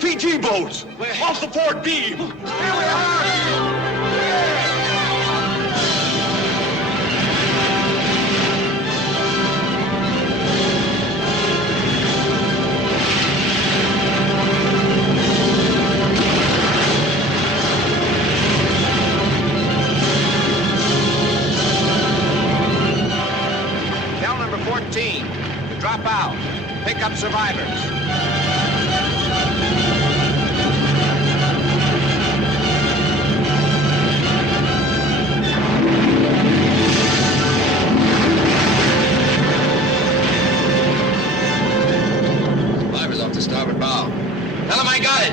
PG boats! Off the port beam! Here we are! Tell number 14 to drop out. Pick up survivors. Survivors off the starboard bow. Tell them I got it.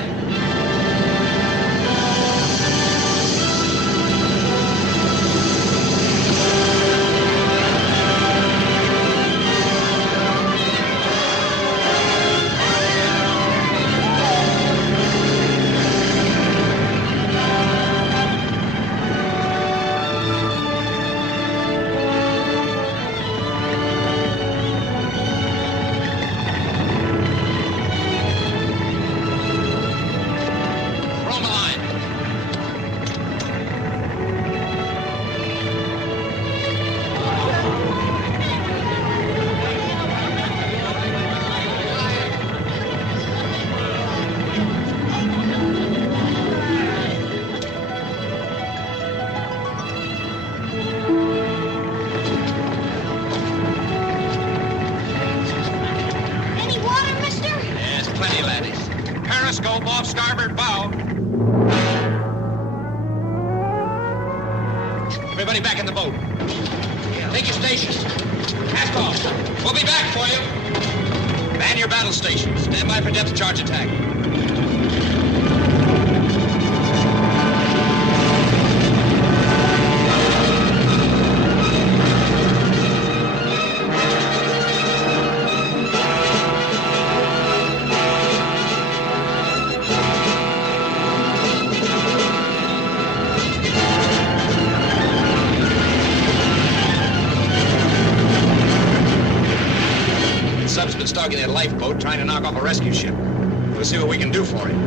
Periscope off starboard bow. Everybody back in the boat. Take your stations. Cast off. We'll be back for you. Man your battle stations. Stand by for depth charge attack. Sub's been stalking that lifeboat, trying to knock off a rescue ship. We'll see what we can do for him.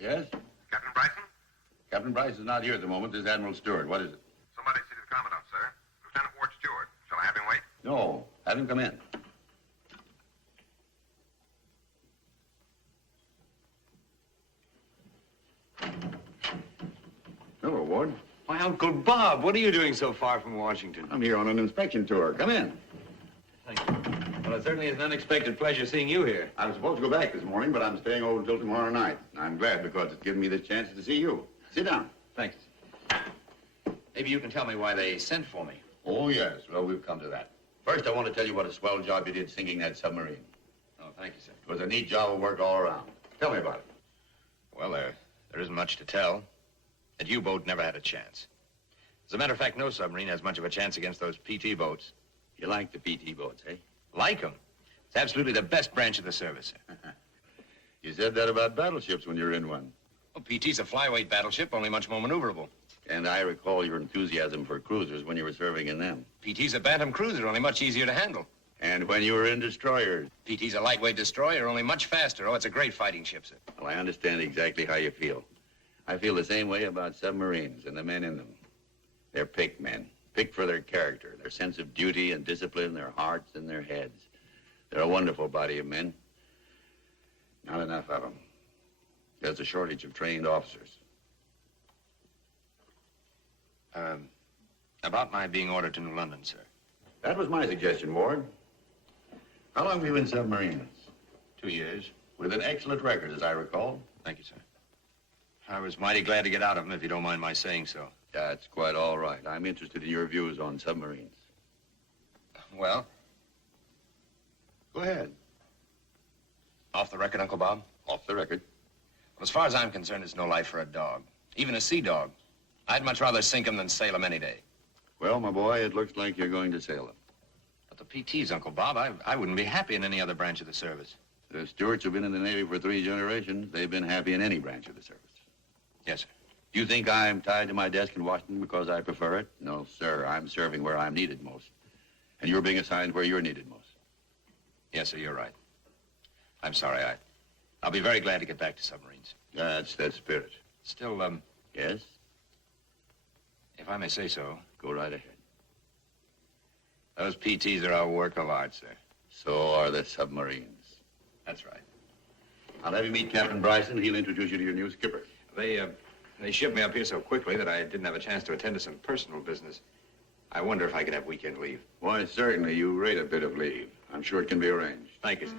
Yes? Captain Bryson? Captain Bryce is not here at the moment. This is Admiral Stewart. What is it? Somebody see the Commandant, sir. Lieutenant Ward Stewart. Shall I have him wait? No. Have him come in. Hello, Ward. My Uncle Bob, what are you doing so far from Washington? I'm here on an inspection tour. Come in. Thank you. Well, it certainly is an unexpected pleasure seeing you here. I was supposed to go back this morning, but I'm staying over until tomorrow night. I'm glad because it's given me this chance to see you. Sit down. Thanks. Maybe you can tell me why they sent for me. Oh, yes. Well, we've come to that. First, I want to tell you what a swell job you did sinking that submarine. thank you, sir. It was a neat job of work all around. Tell me about it. Well, there isn't much to tell. That U-boat never had a chance. As a matter of fact, no submarine has much of a chance against those PT boats. You like the PT boats, eh? Like them. It's absolutely the best branch of the service, sir. You said that about battleships when you were in one. Well, PT's a flyweight battleship, only much more maneuverable. And I recall your enthusiasm for cruisers when you were serving in them. PT's a Bantam cruiser, only much easier to handle. And when you were in destroyers. PT's a lightweight destroyer, only much faster. Oh, it's a great fighting ship, sir. Well, I understand exactly how you feel. I feel the same way about submarines and the men in them. They're picked men, picked for their character, their sense of duty and discipline, their hearts and their heads. They're a wonderful body of men. Not enough of them. There's a shortage of trained officers. About my being ordered to New London, sir. That was my suggestion, Ward. How long have you been in submarines? 2 years. With an excellent record, as I recall. Thank you, sir. I was mighty glad to get out of them, if you don't mind my saying so. That's quite all right. I'm interested in your views on submarines. Well, Go ahead. off the record, Uncle Bob? Off the record. Well, as far as I'm concerned, it's no life for a dog. Even a sea dog. I'd much rather sink him than sail him any day. Well, my boy, it looks like you're going to sail them. But the PTs, Uncle Bob, I wouldn't be happy in any other branch of the service. The Stewarts have been in the Navy for 3 generations. They've been happy in any branch of the service. Yes, sir. Do you think I'm tied to my desk in Washington because I prefer it? No, sir. I'm serving where I'm needed most. And you're being assigned where you're needed most. Yes, sir, you're right. I'm sorry, I'll be very glad to get back to submarines. That's that spirit. Still, Yes? if I may say so, Go right ahead. those PTs are our work of art, sir. So are the submarines. That's right. I'll have you meet Captain Bryson. He'll introduce you to your new skipper. They shipped me up here so quickly that I didn't have a chance to attend to some personal business. I wonder if I could have weekend leave. Why, certainly. You rate a bit of leave. I'm sure it can be arranged. Thank you, sir.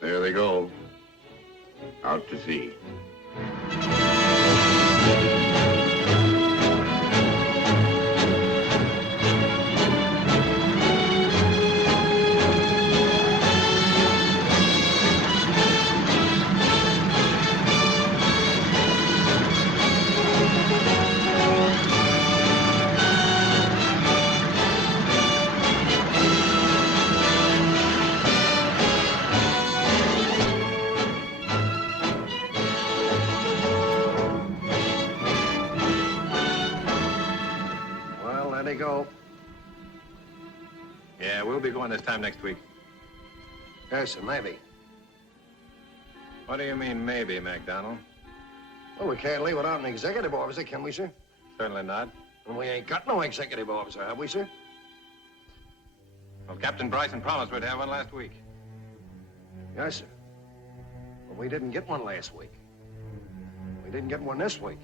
There they go. Out to sea. Well, there they go. Yeah, we'll be going this time next week. Yes, sir, maybe. What do you mean, maybe, MacDonald? Well, we can't leave without an executive officer, can we, sir? Certainly not. And we ain't got no executive officer, have we, sir? Well, Captain Bryson promised we'd have one last week. Yes, sir. But we didn't get one last week. We didn't get one this week.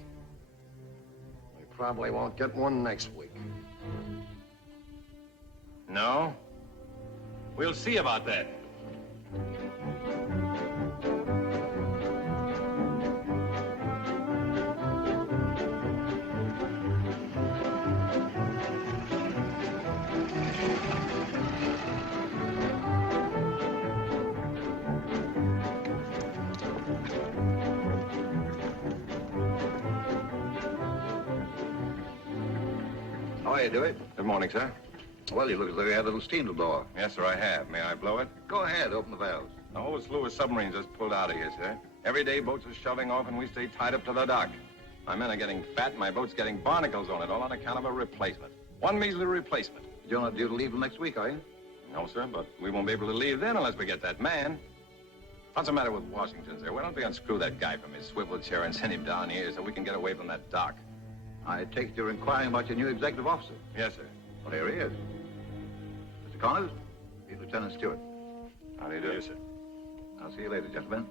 We probably won't get one next week. No? We'll see about that. How are you, Dewey? Good morning, sir. Well, you look as though you had a little steam to blow off. Yes, sir, I have. May I blow it? Go ahead, open the valves. The whole slew of submarines just pulled out of here, sir. Every day boats are shoving off and we stay tied up to the dock. My men are getting fat and my boat's getting barnacles on it, all on account of a replacement. One measly replacement. You're not due to leave till next week, are you? No, sir, but we won't be able to leave then unless we get that man. What's the matter with Washington, sir? Why don't we unscrew that guy from his swivel chair and send him down here so we can get away from that dock? I take it you're inquiring about your new executive officer. Yes, sir. Well, here he is. Mr. Connors, he's Lieutenant Stewart. How do you do, sir? I'll see you later, gentlemen.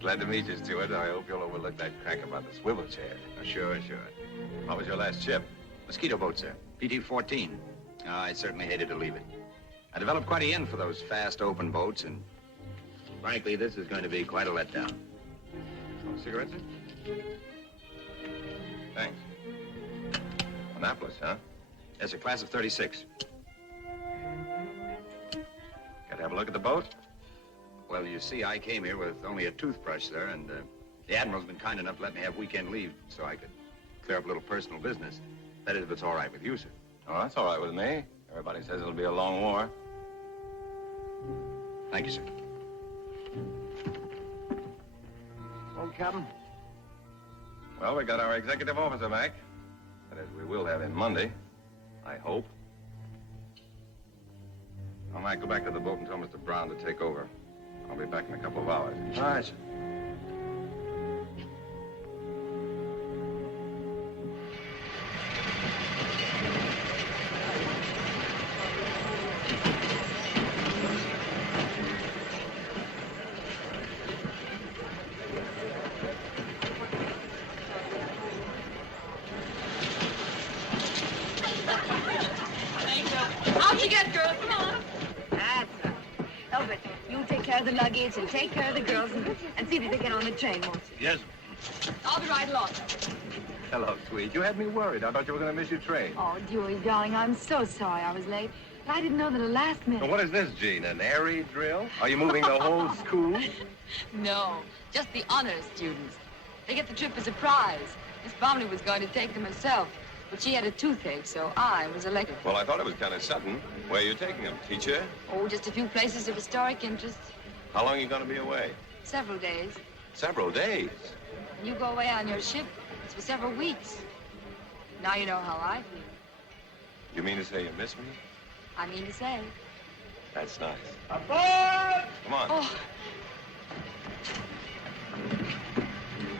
Glad Glad to meet you, Stuart. I hope you'll overlook that crack about the swivel chair. Sure. What was your last ship? Mosquito boat, sir. PT-14. I certainly hated to leave it. I developed quite a yen for those fast, open boats, and frankly, this is going to be quite a letdown. Some cigarettes, sir? Thanks. Annapolis, huh? Yes, sir, class of 36. Got to have a look at the boat? Well, you see, I came here with only a toothbrush, sir, and the Admiral's been kind enough to let me have weekend leave so I could clear up a little personal business. That is, if it's all right with you, sir. Oh, that's all right with me. Everybody says it'll be a long war. Thank you, sir. Oh, Captain. Well, we got our executive officer back. That is, we will have him Monday. I hope. I might go back to the boat and tell Mr. Brown to take over. I'll be back in a couple of hours. All right, sir. Out you get, girls. Come on. That's right. Elbert, you take care of the luggage and take care of the girls and see that they get on the train, won't you? Yes. I'll be right along. Hello, sweet. You had me worried. I thought you were going to miss your train. Oh, Dewey, darling, I'm so sorry I was late. But I didn't know that at last minute. Now, what is this, Gene? An air raid drill? Are you moving the whole school? No, just the honors students. They get the trip as a prize. Miss Bromley was going to take them herself, but she had a toothache, so I was elected. Well, I thought it was kind of sudden. Where are you taking them, teacher? Oh, just a few places of historic interest. How long are you going to be away? Several days. Several days. When you go away on your ship, it's for several weeks. Now you know how I feel. You mean to say you miss me? I mean to say. That's nice. Aboard! Come on. Oh,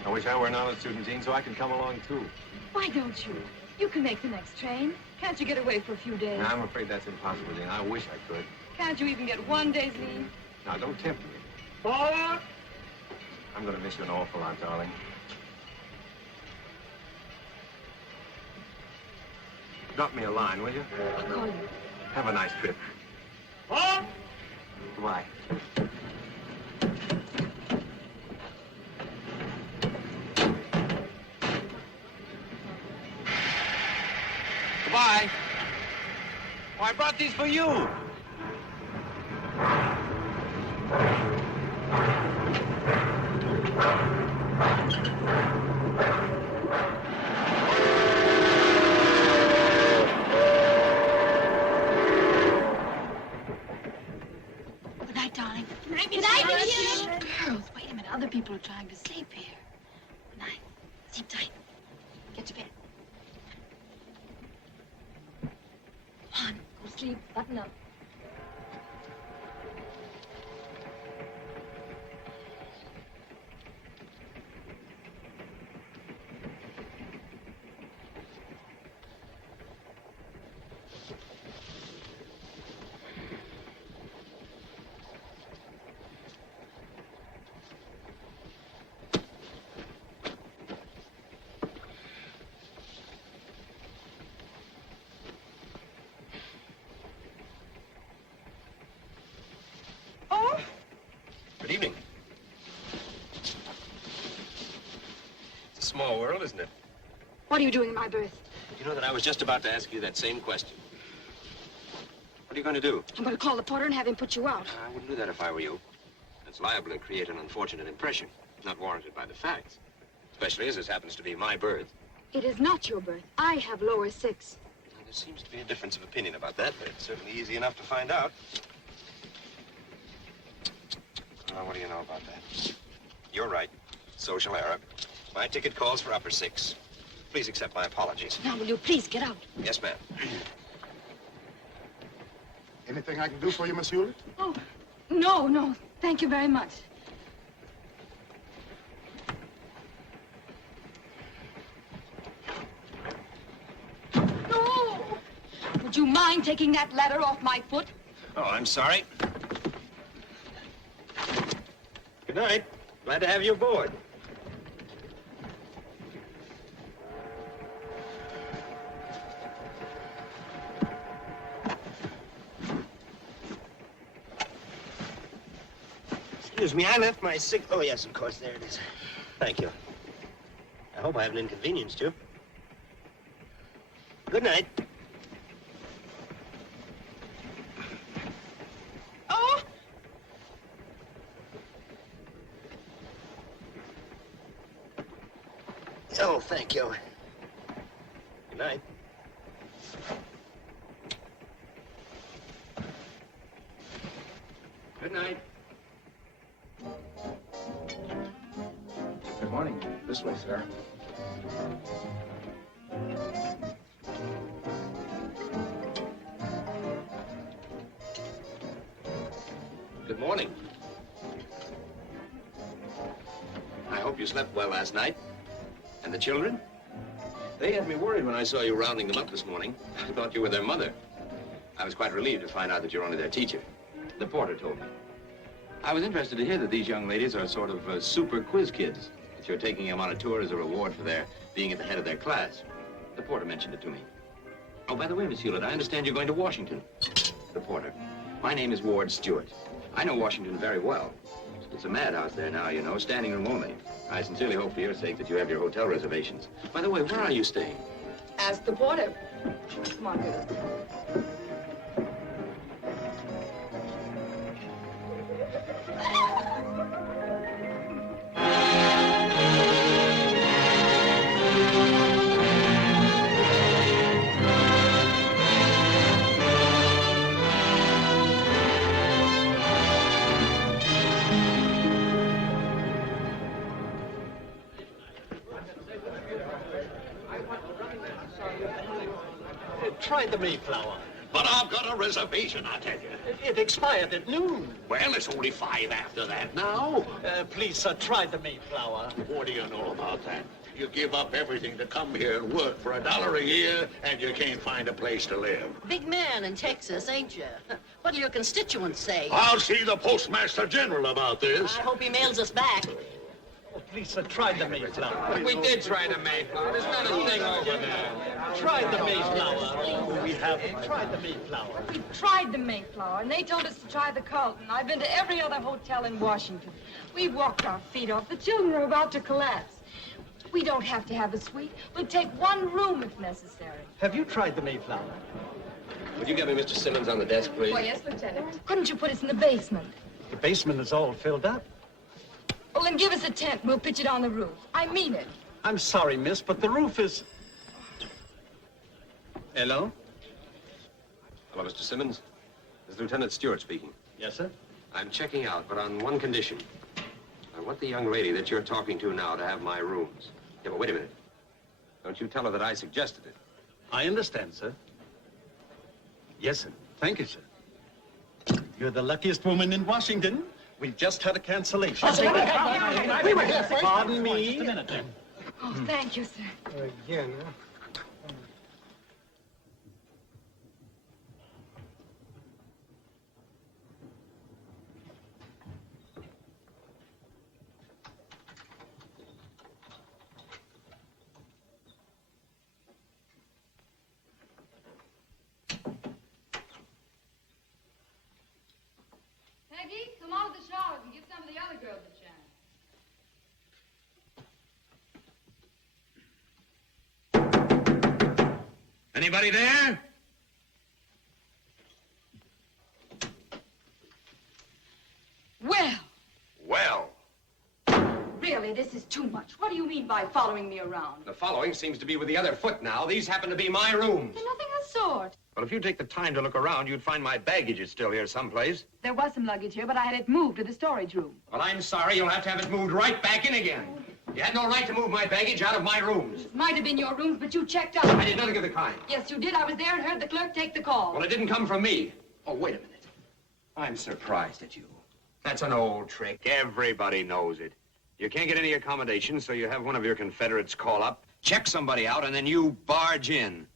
I wish I were an honor student, Gene, so I could come along, too. why don't you? You can make the next train. Can't you get away for a few days? Now, I'm afraid that's impossible, Gene. I wish I could. Can't you even get one day's leave? Now, don't tempt me. Forward! I'm going to miss you an awful lot, darling. Drop me a line, will you? I'll call you. Have a nice trip. Forward! Goodbye. Goodbye. Oh, I brought these for you. Good night, darling. Good night, dear. Girls, wait a minute. Other people are trying to sleep here. Good night. Sleep tight. Get to bed. Come on, go sleep. Button up. Good evening. It's a small world, isn't it? What are you doing in my berth? You know that I was just about to ask you that same question. What are you going to do? I'm going to call the porter and have him put you out. I wouldn't do that if I were you. It's liable to create an unfortunate impression, not warranted by the facts. Especially as this happens to be my berth. It is not your berth. I have lower 6. Now, there seems to be a difference of opinion about that, but it's certainly easy enough to find out. Well, what do you know about that? You're right. Social error. My ticket calls for upper 6. Please accept my apologies. Now, will you please get out? Yes, ma'am. Anything I can do for you, Miss Hewlett? Oh, no. Thank you very much. No! Would you mind taking that ladder off my foot? Oh, I'm sorry. Good night. Glad to have you aboard. Excuse me, I left my Oh, yes, of course, there it is. Thank you. I hope I haven't inconvenienced you. Good night. Oh! Oh, thank you. Good night. Good night. Good morning. This way, sir. Good morning. I hope you slept well last night. And the children? They had me worried when I saw you rounding them up this morning. I thought you were their mother. I was quite relieved to find out that you're only their teacher. The porter told me. I was interested to hear that these young ladies are sort of super quiz kids, that you're taking them on a tour as a reward for their being at the head of their class. The porter mentioned it to me. Oh, by the way, Miss Hewlett, I understand you're going to Washington. The porter. My name is Ward Stewart. I know Washington very well. It's a madhouse there now, you know, standing room only. I sincerely hope for your sake that you have your hotel reservations. By the way, where are you staying? Ask the porter. Come on, girls. Try the Mayflower. But I've got a reservation, I tell you. It expired at noon. Well, it's only 5 after that now. Please, sir, try the Mayflower. What do you know about that? You give up everything to come here and work for $1 a year, and you can't find a place to live. Big man in Texas, ain't you? What'll your constituents say? I'll see the Postmaster General about this. I hope he mails us back. Oh, please, sir, try the Mayflower. We did try the Mayflower. There's not a thing over there. Try the Mayflower. Oh, we haven't tried the Mayflower. We tried the Mayflower, and they told us to try the Carlton. I've been to every other hotel in Washington. We walked our feet off. The children are about to collapse. We don't have to have a suite. We'll take one room if necessary. Have you tried the Mayflower? Would you get me Mr. Simmons on the desk, please? Why, yes, Lieutenant. Couldn't you put us in the basement? The basement is all filled up. Well, then give us a tent. We'll pitch it on the roof. I mean it. I'm sorry, miss, but the roof is... Hello? Hello, Mr. Simmons. This is Lieutenant Stewart speaking. Yes, sir? I'm checking out, but on one condition. I want the young lady that you're talking to now to have my rooms. Yeah, but wait a minute. Don't you tell her that I suggested it. I understand, sir. Yes, sir. Thank you, sir. You're the luckiest woman in Washington. We just had a cancellation. We were here first. Pardon me. Just a minute, then. Oh, thank you, sir. Again, huh? Peggy, come out of the showers and give some of the other girls a chance. Anybody there? Well, Well, really, this is too much. What do you mean by following me around? the following seems to be with the other foot now. These happen to be my rooms. There's nothing of the sort. Well, if you take the time to look around, you'd find my baggage is still here someplace. There was some luggage here, but I had it moved to the storage room. Well, I'm sorry. You'll have to have it moved right back in again. You had no right to move my baggage out of my rooms. It might have been your rooms, but you checked out. I did nothing of the kind. Yes, you did. I was there and heard the clerk take the call. Well, it didn't come from me. Oh, wait a minute. I'm surprised at you. That's an old trick. Everybody knows it. You can't get any accommodations, so you have one of your Confederates call up, check somebody out, and then you barge in.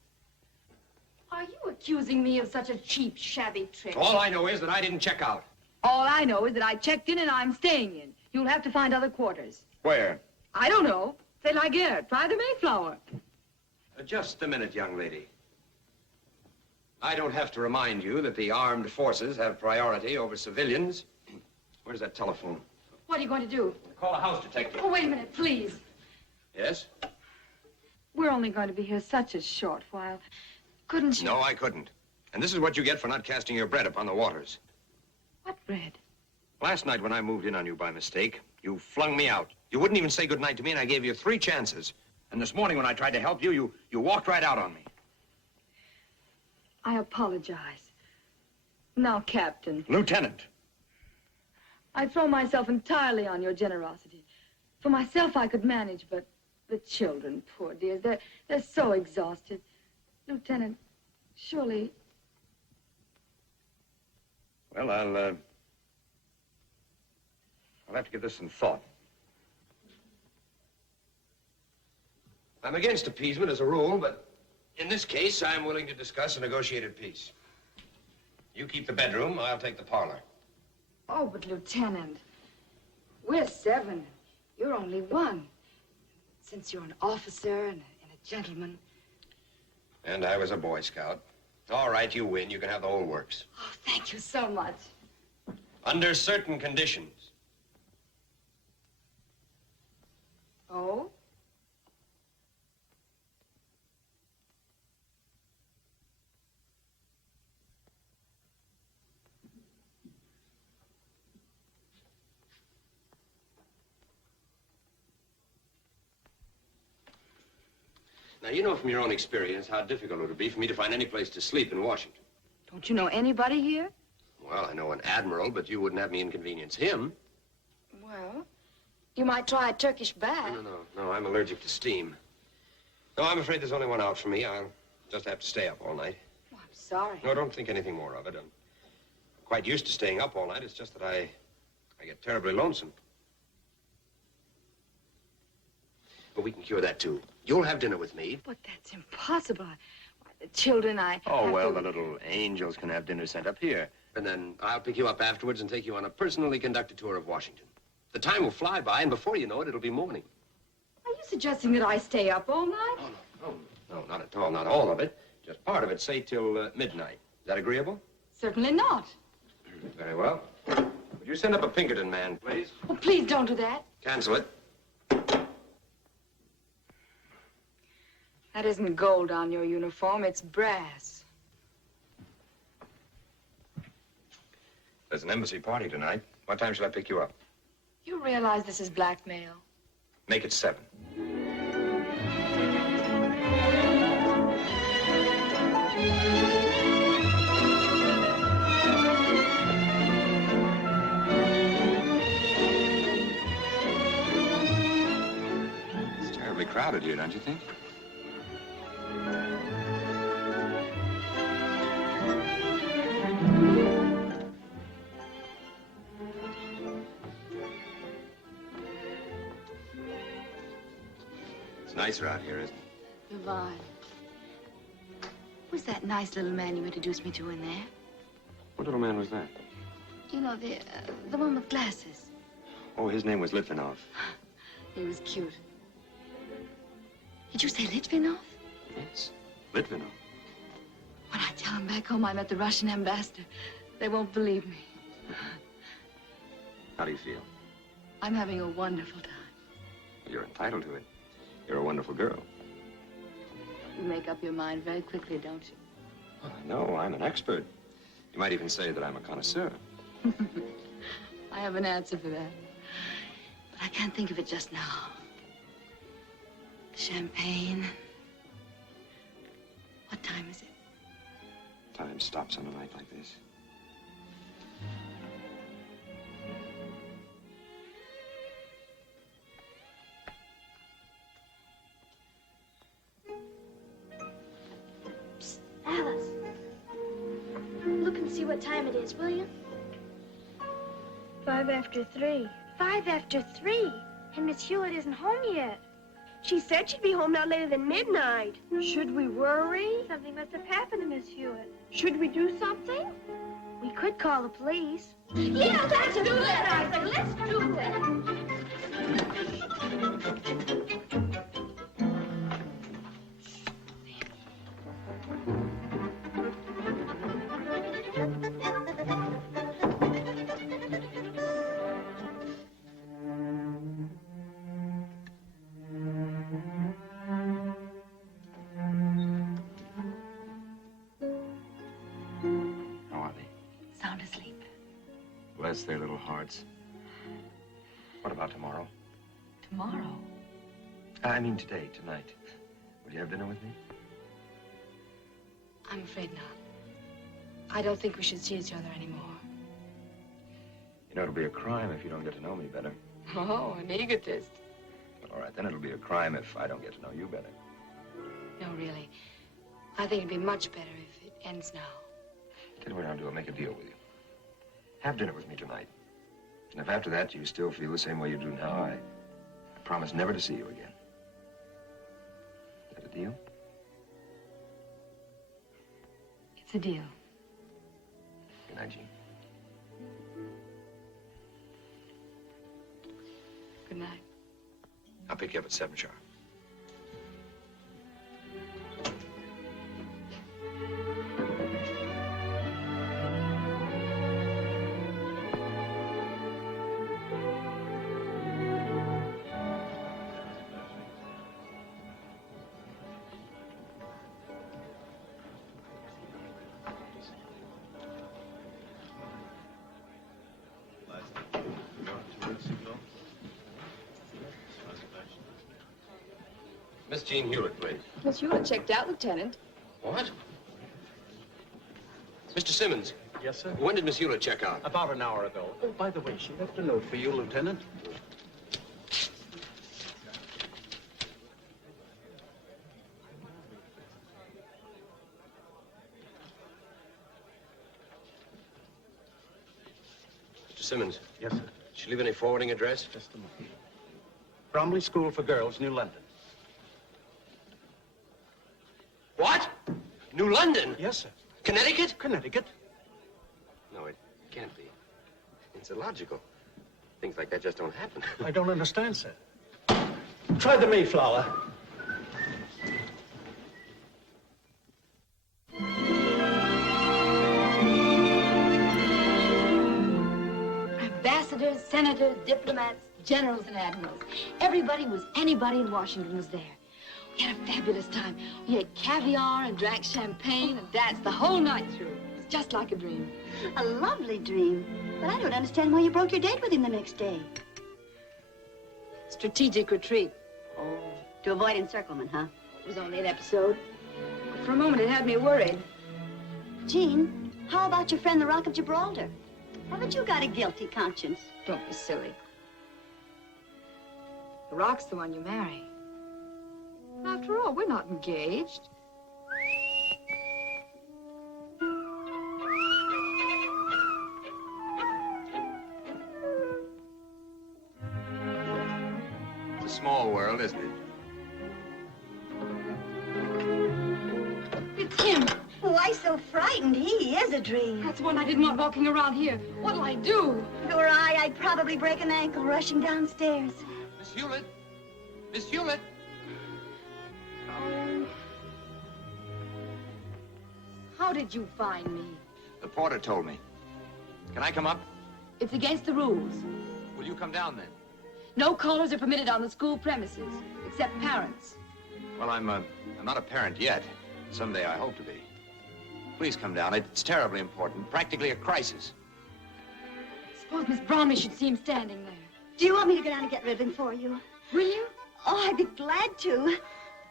Are you accusing me of such a cheap, shabby trick? All I know is that I didn't check out. All I know is that I checked in and I'm staying in. You'll have to find other quarters. Where? I don't know. Say La Guerre. Try the Mayflower. Just a minute, young lady. I don't have to remind you that the armed forces have priority over civilians. Where's that telephone? What are you going to do? Call a house detective. Oh, wait a minute, please. Yes? We're only going to be here such a short while. Couldn't you? No, I couldn't. And this is what you get for not casting your bread upon the waters. What bread? Last night when I moved in on you by mistake, you flung me out. You wouldn't even say goodnight to me, and I gave you 3 chances. And this morning when I tried to help you, you walked right out on me. I apologize. Now, Captain, Lieutenant. I throw myself entirely on your generosity. For myself, I could manage, but the children, poor dears, they're so exhausted. Lieutenant, surely... Well, I'll have to give this some thought. I'm against appeasement as a rule, but in this case, I'm willing to discuss a negotiated peace. You keep the bedroom, I'll take the parlor. Oh, but Lieutenant, we're 7. You're only 1. Since you're an officer and a gentleman. And I was a Boy Scout. All right, you win. You can have the whole works. Oh, thank you so much. Under certain conditions. Oh? Now, you know from your own experience how difficult it would be for me to find any place to sleep in Washington. Don't you know anybody here? Well, I know an admiral, but you wouldn't have me inconvenience him. Well, you might try a Turkish bath. No, I'm allergic to steam. No, I'm afraid there's only one out for me. I'll just have to stay up all night. Oh, I'm sorry. No, don't think anything more of it. I'm quite used to staying up all night. It's just that I get terribly lonesome. But we can cure that, too. You'll have dinner with me. But that's impossible. Why, the children, Oh, well, the little angels can have dinner sent up here. And then I'll pick you up afterwards and take you on a personally conducted tour of Washington. The time will fly by, and before you know it, it'll be morning. Are you suggesting that I stay up all night? No, not at all. Not all of it. Just part of it, say till midnight. Is that agreeable? Certainly not. Very well. Would you send up a Pinkerton man, please? Oh, please don't do that. Cancel it. That isn't gold on your uniform, it's brass. There's an embassy party tonight. What time shall I pick you up? You realize this is blackmail? Make it 7. It's terribly crowded here, don't you think? It's nicer out here, isn't it? Divine. Who's that nice little man you introduced me to in there? What little man was that? You know, the one with glasses. Oh, his name was Litvinov. He was cute. Did you say Litvinov? Yes, Litvinov. When I tell them back home I met the Russian ambassador, they won't believe me. How do you feel? I'm having a wonderful time. You're entitled to it. You're a wonderful girl. You make up your mind very quickly, don't you? Well, I know. I'm an expert. You might even say that I'm a connoisseur. I have an answer for that. But I can't think of it just now. Champagne. What time is it? Time stops on a night like this. Psst, Alice. Look and see what time it is, will you? 5 after 3. 5 after 3. And Miss Hewitt isn't home yet. She said she'd be home not later than midnight. Should we worry? Something must have happened to Miss Hewitt. Should we do something? We could call the police. Yeah, let's do that, I say. Let's do that. Bless their little hearts. What about tomorrow? Tomorrow? I mean today, tonight. Will you have dinner with me? I'm afraid not. I don't think we should see each other anymore. You know, it'll be a crime if you don't get to know me better. Oh, an egotist. Well, all right, then it'll be a crime if I don't get to know you better. No, really. I think it'd be much better if it ends now. Tell you what I'll do. I'll make a deal with you. Have dinner with me tonight. And if after that you still feel the same way you do now, I promise never to see you again. Is that a deal? It's a deal. Good night, Jean. Good night. I'll pick you up at 7 sharp. Miss Jean Hewlett, please. Miss Hewlett checked out, Lieutenant. What? Mr. Simmons. Yes, sir? When did Miss Hewlett check out? About an hour ago. Oh, by the way, she left a note for you, Lieutenant. Mr. Simmons. Yes, sir. Did she leave any forwarding address? Just a moment. Bromley School for Girls, New London. What? New London? Yes, sir. Connecticut? Connecticut. No, it can't be. It's illogical. Things like that just don't happen. I don't understand, sir. Try the Mayflower. Ambassadors, senators, diplomats, generals, and admirals. Everybody was anybody in Washington was there. We had a fabulous time. We ate caviar and drank champagne and danced the whole night through. It was just like a dream. A lovely dream. But I don't understand why you broke your date with him the next day. Strategic retreat. Oh, to avoid encirclement, huh? It was only an episode. But for a moment, it had me worried. Jean, how about your friend, the Rock of Gibraltar? Haven't you got a guilty conscience? Don't be silly. The Rock's the one you marry. After all, we're not engaged. It's a small world, isn't it? It's him. Why so frightened? He is a dream. That's the one I didn't want walking around here. What'll I do? Were I'd probably break an ankle rushing downstairs. Miss Hewlett? Miss Hewlett? Oh. How did you find me? The porter told me. Can I come up? It's against the rules. Will you come down then? No callers are permitted on the school premises, except parents. Well, I'm not a parent yet. Someday I hope to be. Please come down. It's terribly important. Practically a crisis. Suppose Miss Bromley should see him standing there. Do you want me to go down and get rid of him for you? Will you? Oh, I'd be glad to.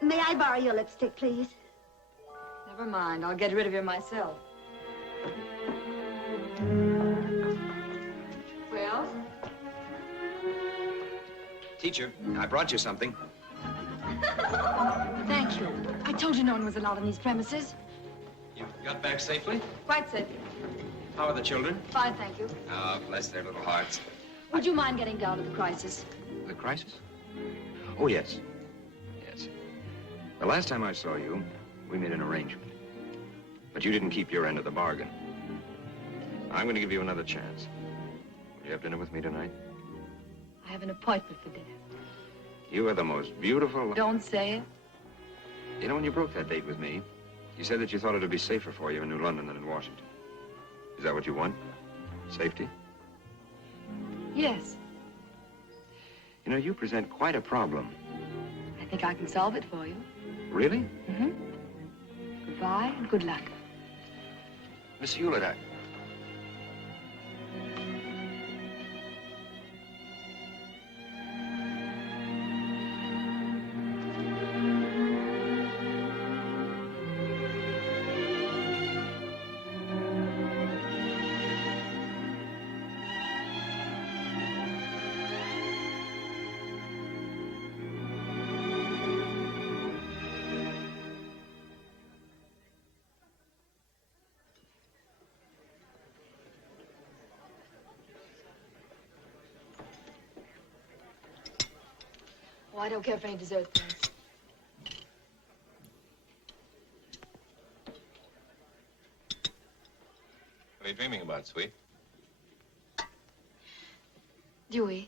May I borrow your lipstick, please? Never mind. I'll get rid of him myself. Well? Teacher, I brought you something. Thank you. I told you no one was allowed on these premises. You got back safely? Quite safely. How are the children? Fine, thank you. Oh, bless their little hearts. Would you mind getting down to the crisis? The crisis? Oh, yes. Yes. The last time I saw you, we made an arrangement. But you didn't keep your end of the bargain. I'm going to give you another chance. Will you have dinner with me tonight? I have an appointment for dinner. You are the most beautiful... Don't say it. You know, when you broke that date with me, you said that you thought it would be safer for you in New London than in Washington. Is that what you want? Safety? Yes. You know, you present quite a problem. I think I can solve it for you. Really? Mm-hmm. Goodbye and good luck. Miss Hewlett, Oh, I don't care for any dessert, thanks. What are you dreaming about, sweet? Dewey,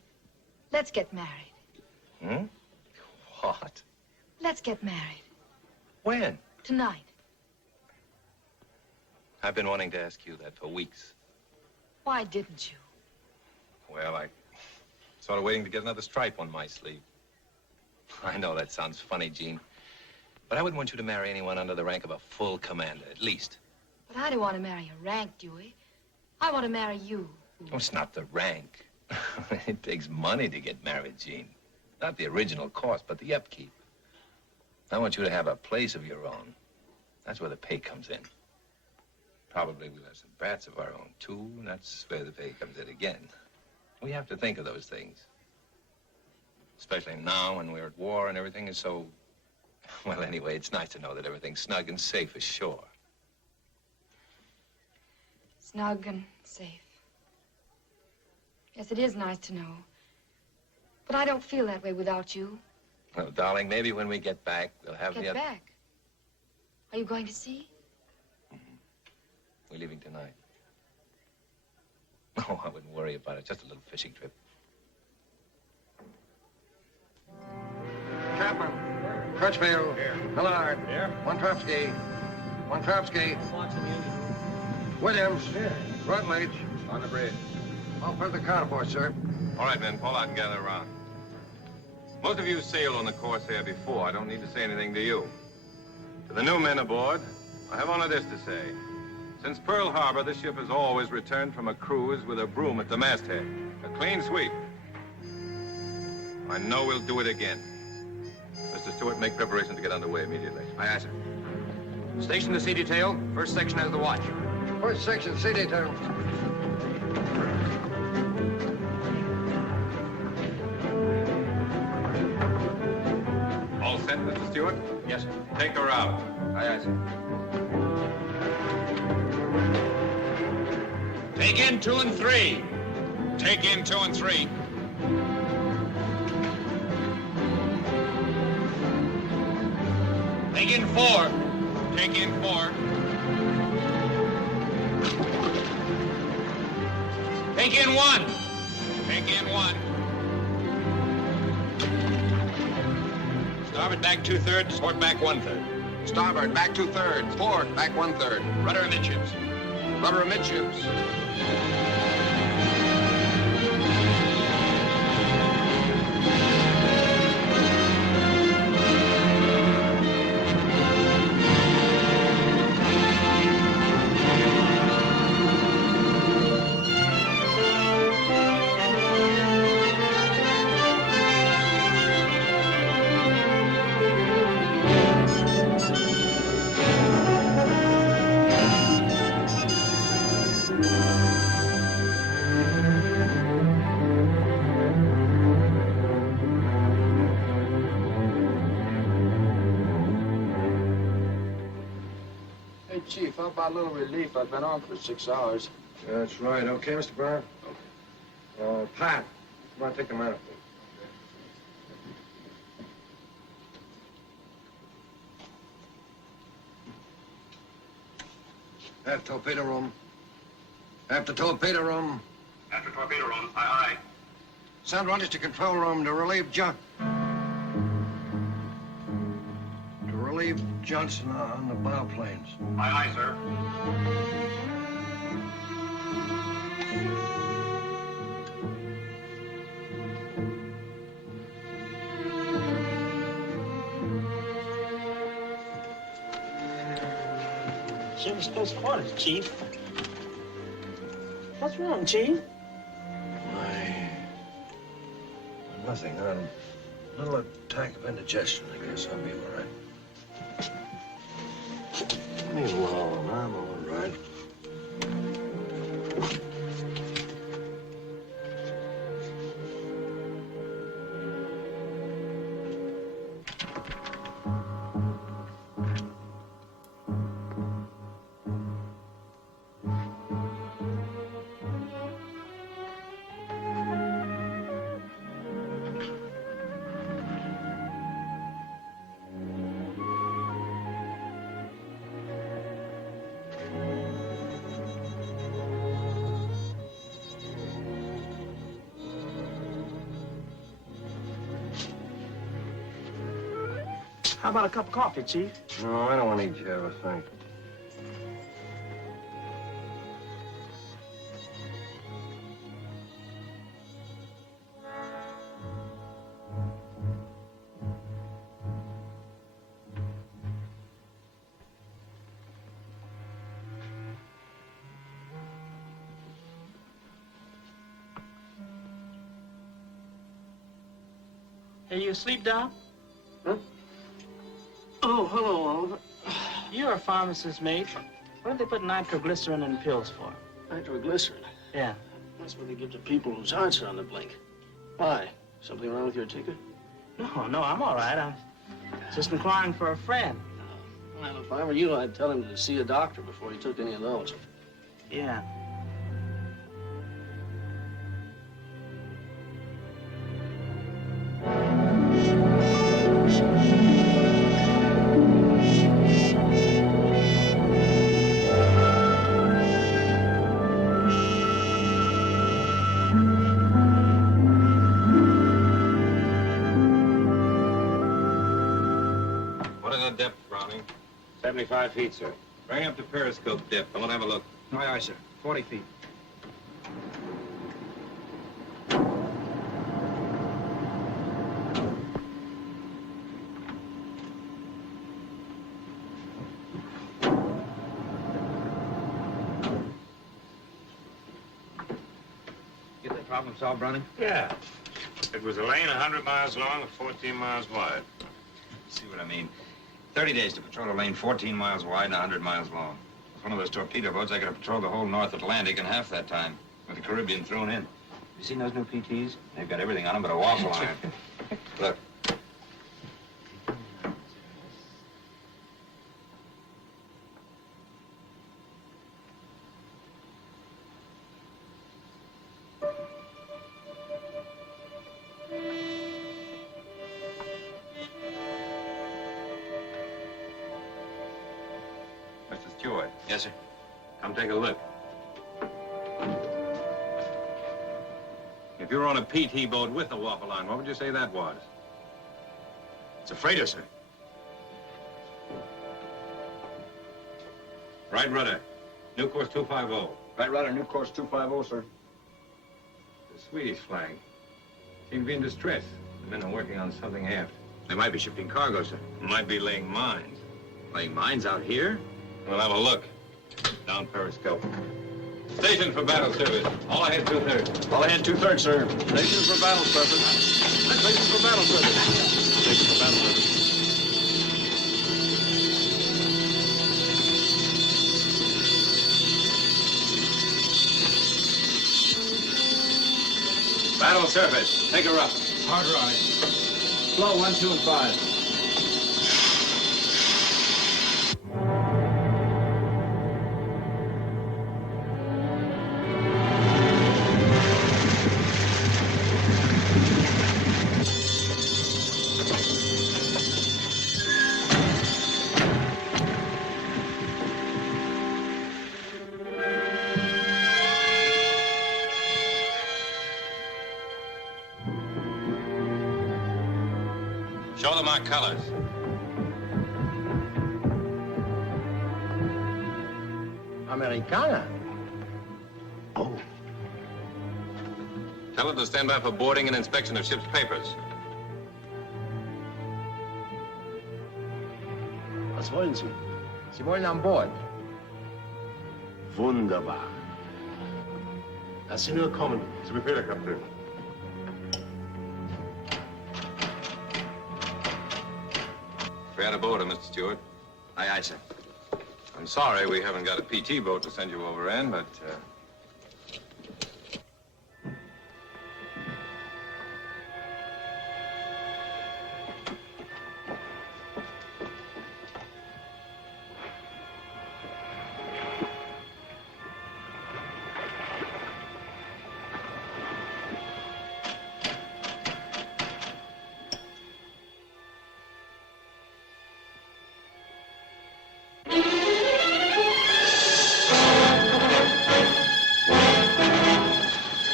let's get married. Hmm? What? Let's get married. When? Tonight. I've been wanting to ask you that for weeks. Why didn't you? Well, I sort of waiting to get another stripe on my sleeve. I know that sounds funny, Jean, but I wouldn't want you to marry anyone under the rank of a full commander, at least. But I don't want to marry a rank, Dewey. I want to marry you. Oh, it's not the rank. It takes money to get married, Jean. Not the original cost, but the upkeep. I want you to have a place of your own. That's where the pay comes in. Probably we'll have some brats of our own, too, and that's where the pay comes in again. We have to think of those things. Especially now when we're at war and everything is so... Well, anyway, it's nice to know that everything's snug and safe ashore. Snug and safe. Yes, it is nice to know. But I don't feel that way without you. Well, darling, maybe when we get back, we'll have the Get other... back? Are you going to sea? We're leaving tonight. Oh, I wouldn't worry about it. Just a little fishing trip. Chapman. Crutchfield. Here. Millard. Here. Wontrowski. Wontrowski. Williams. Here. Rutledge. On the bridge. All further counterboard, sir. All right, men, pull out and gather around. Most of you sailed on the Corsair before. I don't need to say anything to you. To the new men aboard, I have only this to say. Since Pearl Harbor, this ship has always returned from a cruise with a broom at the masthead. A clean sweep. I know we'll do it again. Mr. Stewart, make preparations to get underway immediately. Aye, aye, sir. Station the sea detail. First section has the watch. First section, sea detail. All set, Mr. Stewart? Yes, sir. Take her out. Aye, aye, sir. Take in 2 and 3. Take in 2 and 3. Take in 4. Take in 4. Take in 1. Take in 1. Starboard back 2/3, port back 1/3. Starboard, back 2/3. Port, back 1/3. Rudder amidships. Rudder amidships. Hey, Chief, how about a little relief? I've been on for 6 hours. That's right. Okay, Mr. Brown? Pat, come on, take the manifold. Aft torpedo room. After torpedo room. After torpedo room, aye, aye. Send runners to control room to relieve Johnson on the bow planes. Aye, aye, sir. Jim's close quarters, Chief. What's wrong, Chief? Nothing. A little attack of indigestion. I guess I'll be all right. Leave me alone. I'm all right. How about a cup of coffee, Chief? No, I don't want to eat Java, thanks. Hey, you asleep, Doc? Huh? Oh, hello, Oliver. You're a pharmacist's mate. What do they put nitroglycerin in pills for? Nitroglycerin. Yeah. That's what they give to people whose hearts are on the blink. Why? Something wrong with your ticket? No, I'm all right. I'm just inquiring for a friend. Well, if I were you, I'd tell him to see a doctor before he took any of those. Yeah. What is the depth, Browning? 75 feet, sir. Bring up the periscope depth. I want to have a look. Aye, aye, sir. 40 feet. Get that problem solved, Browning? Yeah. It was a lane 100 miles long and 14 miles wide. See what I mean? 30 days to patrol a lane 14 miles wide and 100 miles long. With one of those torpedo boats, I could have patrolled the whole North Atlantic in half that time, with the Caribbean thrown in. You seen those new PTs? They've got everything on them but a waffle iron. Look. Mr. Stewart. Yes, sir. Come take a look. If you were on a PT boat with a waffle iron, what would you say that was? It's a freighter, sir. Right rudder. New course 250. Right rudder, new course 250, sir. The Swedish flag. Seem to be in distress. The men are working on something aft. They might be shifting cargo, sir. Might be laying mines. Laying mines out here? We'll have a look. Down periscope. Station for battle service. All ahead 2/3. All ahead 2/3, sir. Station for battle service. Station for battle service. Station for battle service. Battle surface. Take her up. Hard rise. Flow 1, 2, and 5. Show them our colors. Americana? Tell them to stand by for boarding and inspection of ship's papers. Was wollen Sie? Sie wollen an Bord. Wunderbar. Lass sie nur kommen. Zu Befehl, Kapitän. Fair to board, Mr. Stewart. Aye, aye, sir. I'm sorry we haven't got a PT boat to send you over in, but,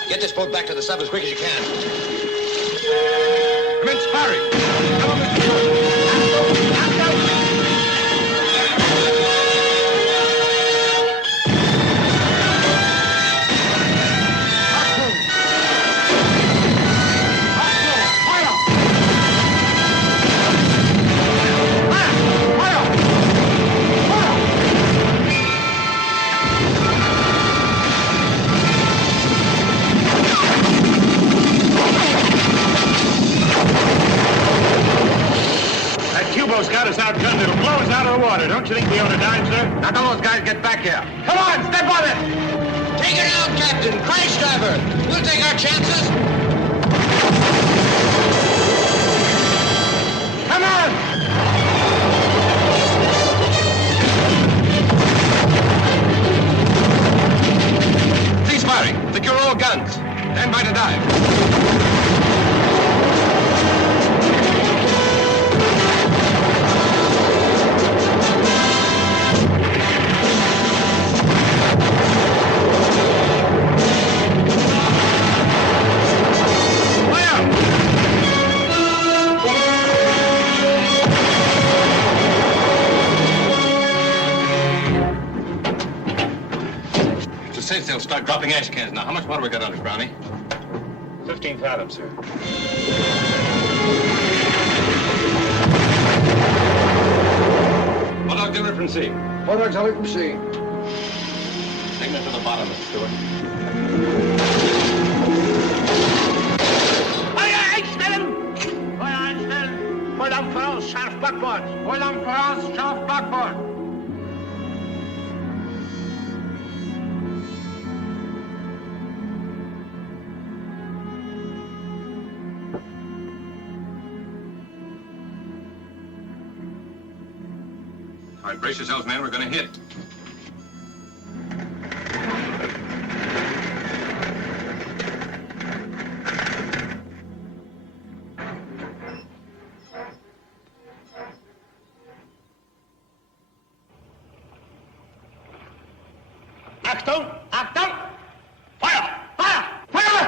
Get this boat back to the sub as quick as you can. Commence firing! Come on, Mr. Stewart! of the water. Don't you think we ought to dine, sir? Now, don't those guys get back here. Come on, step on it! Take it out, Captain. Crash driver. We'll take our chances. Come on! Cease firing. Secure all guns. Stand by to dive. Said they'll start dropping ash cans. Now, how much water we got on us, Brownie? 15 fathoms, sir. Bulldog Diller from sea. Bulldog Diller from sea. Signal to the bottom, Mr. Stewart. Feuer einstellen! Feuer einstellen! Voll am voraus, scharf Backbord! Voll am voraus, scharf Backbord! All right, brace yourselves, man. We're going to hit. Achtung! Achtung! Feuer! Feuer! Feuer!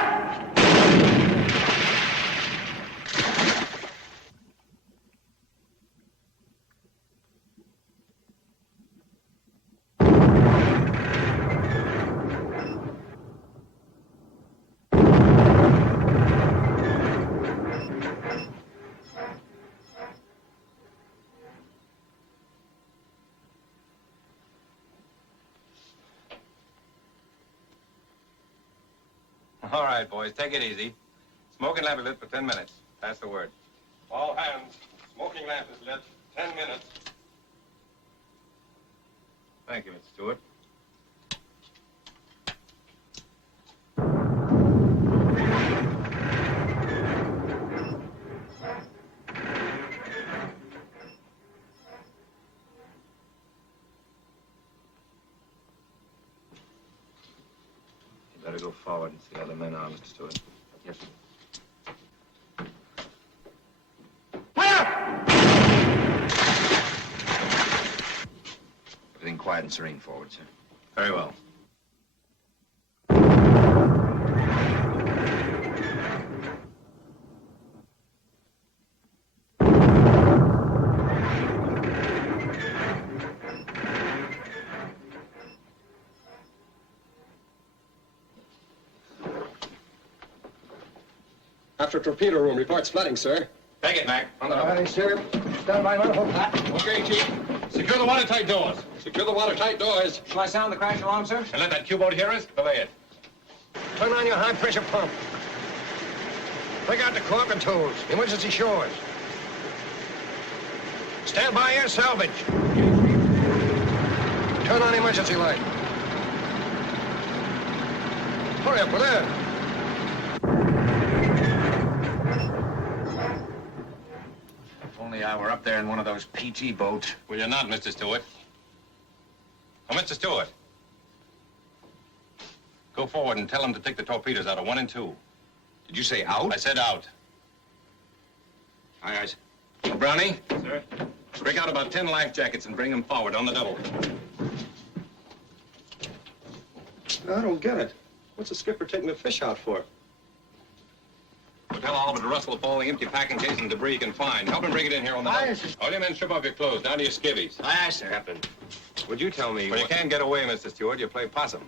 All right, boys, take it easy. Smoking lamp is lit for 10 minutes. Pass the word. All hands. Smoking lamp is lit. 10 minutes. Thank you, Mr. Stewart. You better go forward and see how the men are, Mr. Stewart. Yes, sir. Everything quiet and serene forward, sir. Very well. After torpedo room, reports flooding, sir. Take it, Mac. On the All right, sir. Stand by, man. Hold hot. Okay, Chief. Secure the watertight doors. Secure the watertight doors. Shall I sound the crash alarm, sir? And let that Q-boat hear us? Belay it. Turn on your high-pressure pump. Break out the cork and tools. Emergency shores. Stand by air salvage. Turn on emergency light. Hurry up with that. If only I were up there in one of those PT boats. Will you not, Mr. Stewart? Oh, Mr. Stewart. Go forward and tell them to take the torpedoes out of 1 and 2. Did you say out? I said out. Aye, aye, sir. Brownie? Sir? Break out about 10 life jackets and bring them forward on the double. I don't get it. What's the skipper taking the fish out for? We'll tell Oliver to rustle up all the empty packing case and debris he can find. Help him bring it in here on the double. All your men strip off your clothes, down to your skivvies. Aye, aye, sir. Captain. Would you tell me When you what... can't get away, Mr. Stewart, you play possum.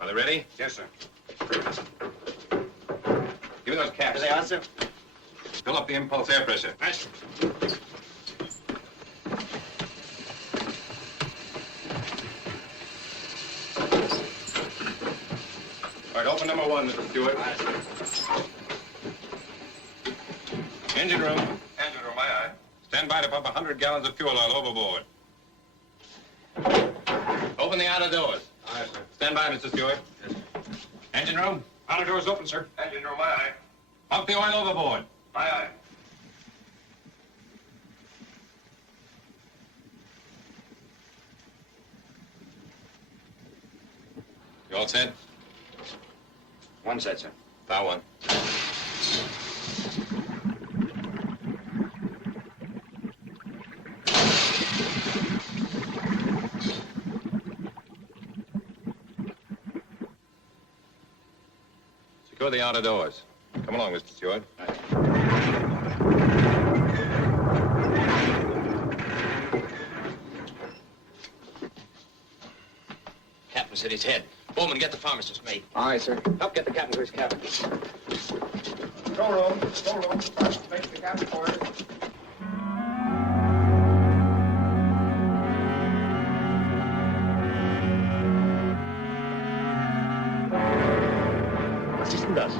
Are they ready? Yes, sir. Give me those caps. Here they are, sir. Fill up the impulse air pressure. Nice. right, open number 1, Mr. Stewart. Engine room. Engine room, aye, aye. Stand by to pump 100 gallons of fuel oil overboard. Open the outer doors. Aye, sir. Stand by, Mr. Stewart. Yes, sir. Engine room. Outer doors open, sir. Engine room, aye, aye. Pump the oil overboard. Aye, aye. You all set? One set, sir. Bow 1. Secure the outer doors. Come along, Mr. Stewart. Captain's hit his head. Bowman, get the pharmacist, mate. Aye, sir. Help get the captain to his cabin. Go room. First, make the captain for it. Was ist denn das?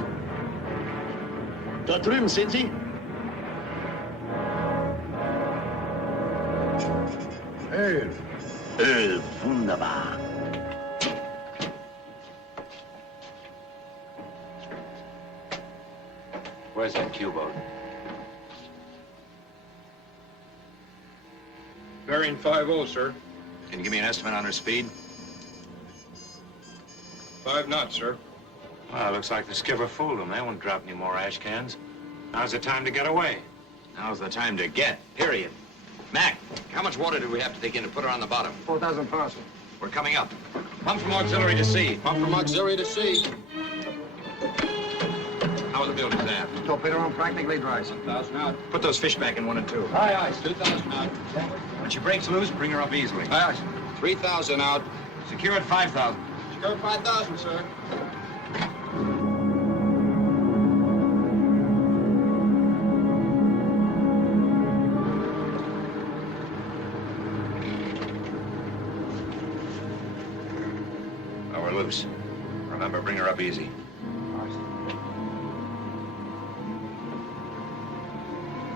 Dort drüben, sehen Sie? Öl. Öl, wunderbar. Where's that Q-boat? Bearing 50, sir. Can you give me an estimate on her speed? 5 knots, sir. Well, looks like the skipper fooled them. They won't drop any more ash cans. Now's the time to get away. Now's the time to get, period. Mac, how much water did we have to take in to put her on the bottom? 4,000 pounds, sir. We're coming up. Pump from auxiliary to sea. Pump from auxiliary to sea. How are the buildings at? Torpedo room practically dry, sir. 1,000 out. Put those fish back in 1 and 2. Aye, aye, sir. 2,000 out. When she breaks loose, bring her up easily. Aye, aye, sir. 3,000 out. Secure at 5,000. Secure 5,000, sir. Now we're loose. Remember, bring her up easy. Aye, sir.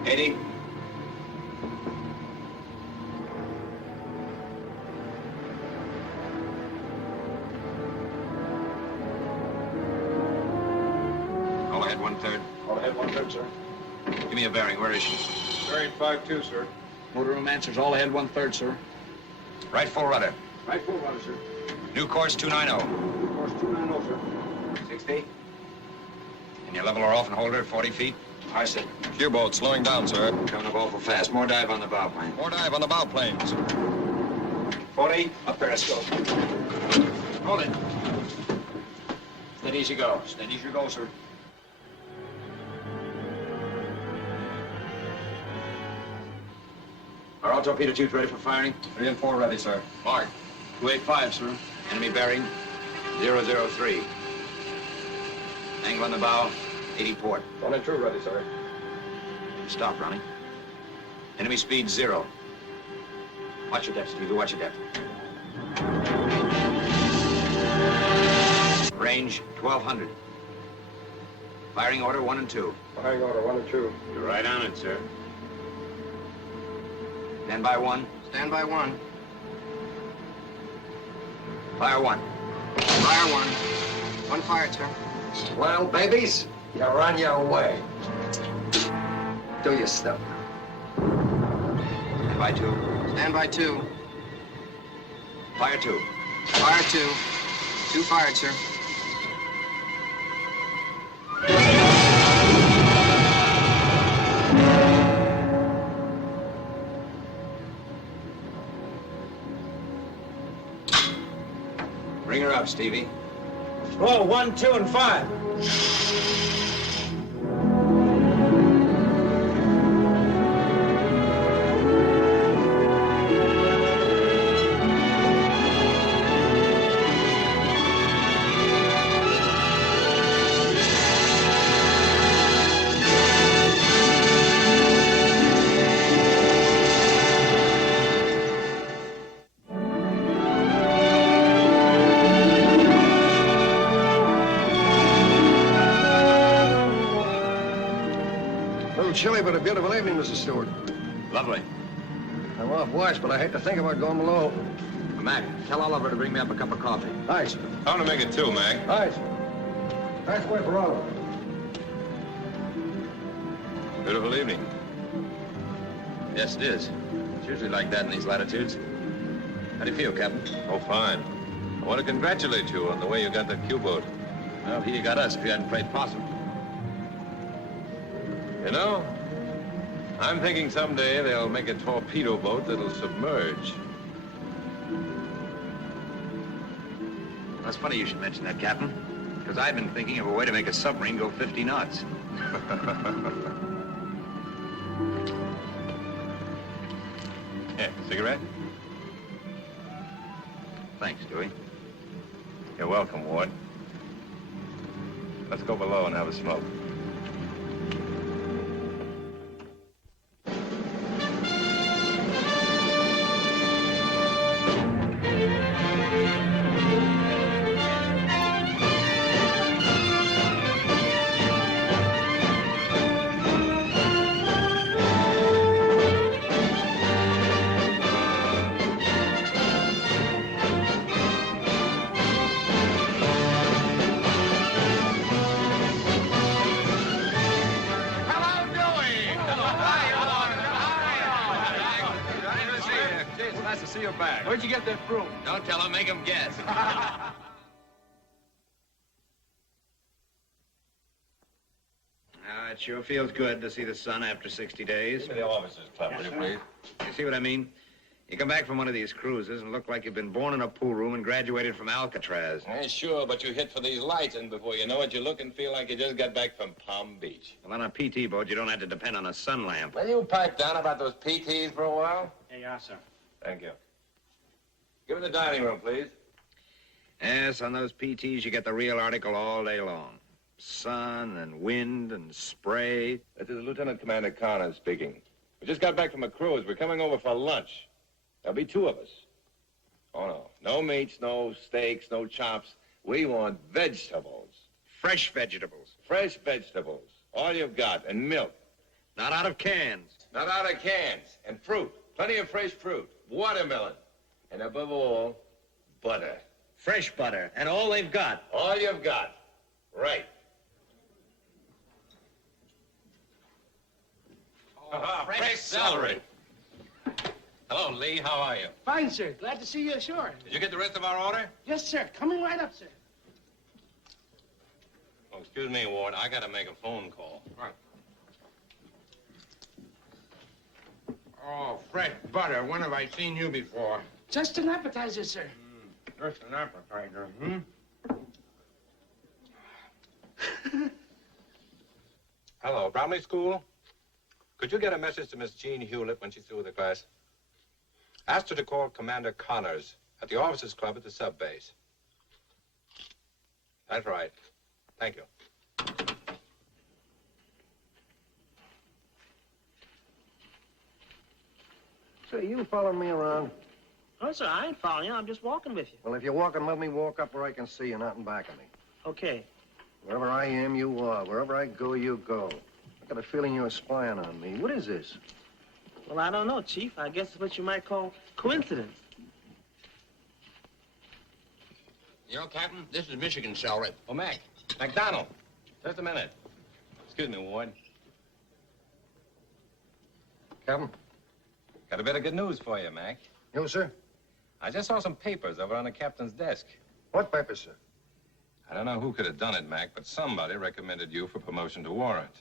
80. All ahead 1/3. All ahead, 1/3, sir. Give me a bearing. Where is she? Bearing 52, sir. Motor room answers all ahead, 1/3, sir. Right full rudder. Right full rudder, sir. New course 290. Course 290, sir. 60. Can you level her off and hold her at 40 feet? Aye, sir. Q-boat slowing down, sir. Coming up awful fast. More dive on the bow plane. More dive on the bow planes. 40. Up periscope. Hold it. Steady as you go. Steady as you go, sir. Are all torpedo tubes ready for firing? 3 and 4 ready, sir. Mark. 285, sir. Enemy bearing 003. Angle on the bow, 80 port. 1 and 2 ready, sir. Stop running. Enemy speed 0. Watch your depth, Stevie. Watch your depth. Range 1,200. Firing order 1 and 2. Firing order 1 and 2. You're right on it, sir. Stand by 1. Stand by 1. Fire 1. Fire 1. 1 fired, sir. Well, babies, you're on your way. Do your stuff. Stand by 2. Stand by 2. Fire 2. Fire 2. 2 fired, sir. Bring her up, Stevie. Roll 1, 2, and 5. chilly, but a beautiful evening, Mrs. Stewart. Lovely. I'm off watch, but I hate to think about going below. Mac, tell Oliver to bring me up a cup of coffee. Aye, sir. Tell him to make it 2, Mac. Aye, sir. That's way for Oliver. Beautiful evening. Yes, it is. It's usually like that in these latitudes. How do you feel, Captain? Oh, fine. I want to congratulate you on the way you got that Q-boat. Well, he got us if you hadn't played possum. You know, I'm thinking someday they'll make a torpedo boat that'll submerge. That's funny you should mention that, Captain. Because I've been thinking of a way to make a submarine go 50 knots. Yeah, cigarette? Thanks, Dewey. You're welcome, Ward. Let's go below and have a smoke. Nice to see you back. Where'd you get that broom? Don't tell him, make him guess. It sure feels good to see the sun after 60 days. Give me the officers' club, will you, please? You see what I mean? You come back from one of these cruises and look like you've been born in a pool room and graduated from Alcatraz. Yeah, sure, but you hit for these lights, and before you know it, you look and feel like you just got back from Palm Beach. Well, on a PT boat, you don't have to depend on a sun lamp. Will you pipe down about those PTs for a while? Hey, yeah, sir. Thank you. Give me the dining room, please. Yes, on those PTs, you get the real article all day long. Sun and wind and spray. This is Lieutenant Commander Connors speaking. We just got back from a cruise. We're coming over for lunch. There'll be 2 of us. Oh, no. No meats, no steaks, no chops. We want vegetables. Fresh vegetables. Fresh vegetables. All you've got. And milk. Not out of cans. Not out of cans. And fruit. Plenty of fresh fruit. Watermelon. And above all, butter. Fresh butter. And all they've got. All you've got. Right. Fresh celery. Hello, Lee. How are you? Fine, sir. Glad to see you ashore. Did you get the rest of our order? Yes, sir. Coming right up, sir. Oh, excuse me, Ward. I got to make a phone call. Right. Oh, fresh butter. When have I seen you before? Just an appetizer, sir. Just an appetizer, hmm? Hello, Bromley School. Could you get a message to Miss Jean Hewlett when she's through with the class? Ask her to call Commander Connors at the officers' club at the sub base. That's right. Thank you. Say, you following me around? Oh, sir, I ain't following you. I'm just walking with you. Well, if you're walking, let me walk up where I can see you, not in back of me. Okay. Wherever I am, you are. Wherever I go, you go. I got a feeling you're spying on me. What is this? Well, I don't know, Chief. I guess it's what you might call coincidence. You know, Captain, this is Michigan celery. Oh, Mac. McDonald. Just a minute. Excuse me, Ward. Captain? Got a bit of good news for you, Mac. You, sir? I just saw some papers over on the captain's desk. What papers, sir? I don't know who could have done it, Mac, but somebody recommended you for promotion to warrant.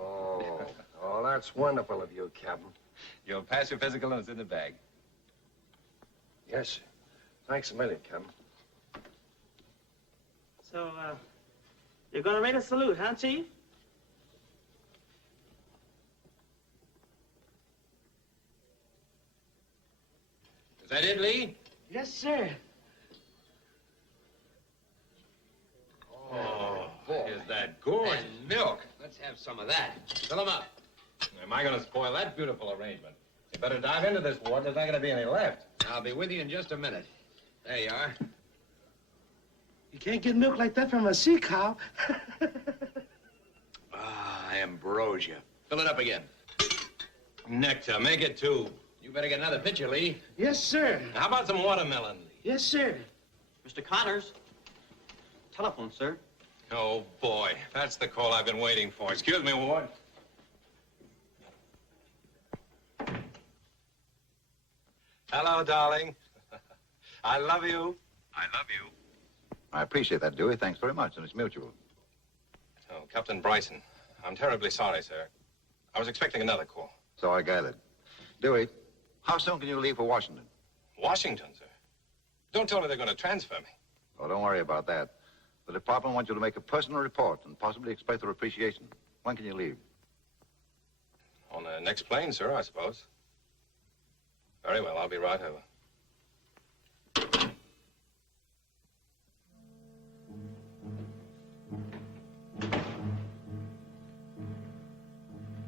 Oh, oh, that's wonderful of you, Captain. You'll pass your physical and it's in the bag. Yes, sir. Thanks a million, Captain. So, you're gonna rate a salute, huh, Chief? Is that it, Lee? Yes, sir. Oh, is that gorgeous? And milk. Let's have some of that. Fill 'em up. Am I going to spoil that beautiful arrangement? You better dive into this, Ward. There's not going to be any left. I'll be with you in just a minute. There you are. You can't get milk like that from a sea cow. Ah, ambrosia. Fill it up again. Nectar, make it 2. You better get another pitcher, Lee. Yes, sir. How about some watermelon? Yes, sir. Mr. Connors. Telephone, sir. Oh, boy. That's the call I've been waiting for. Excuse me, Ward. Hello, darling. I love you. I love you. I appreciate that, Dewey. Thanks very much, and it's mutual. Oh, Captain Bryson, I'm terribly sorry, sir. I was expecting another call. So I gathered. Dewey, how soon can you leave for Washington? Washington, sir? Don't tell me they're going to transfer me. Oh, don't worry about that. The department wants you to make a personal report and possibly express their appreciation. When can you leave? On the next plane, sir, I suppose. Very well, I'll be right over.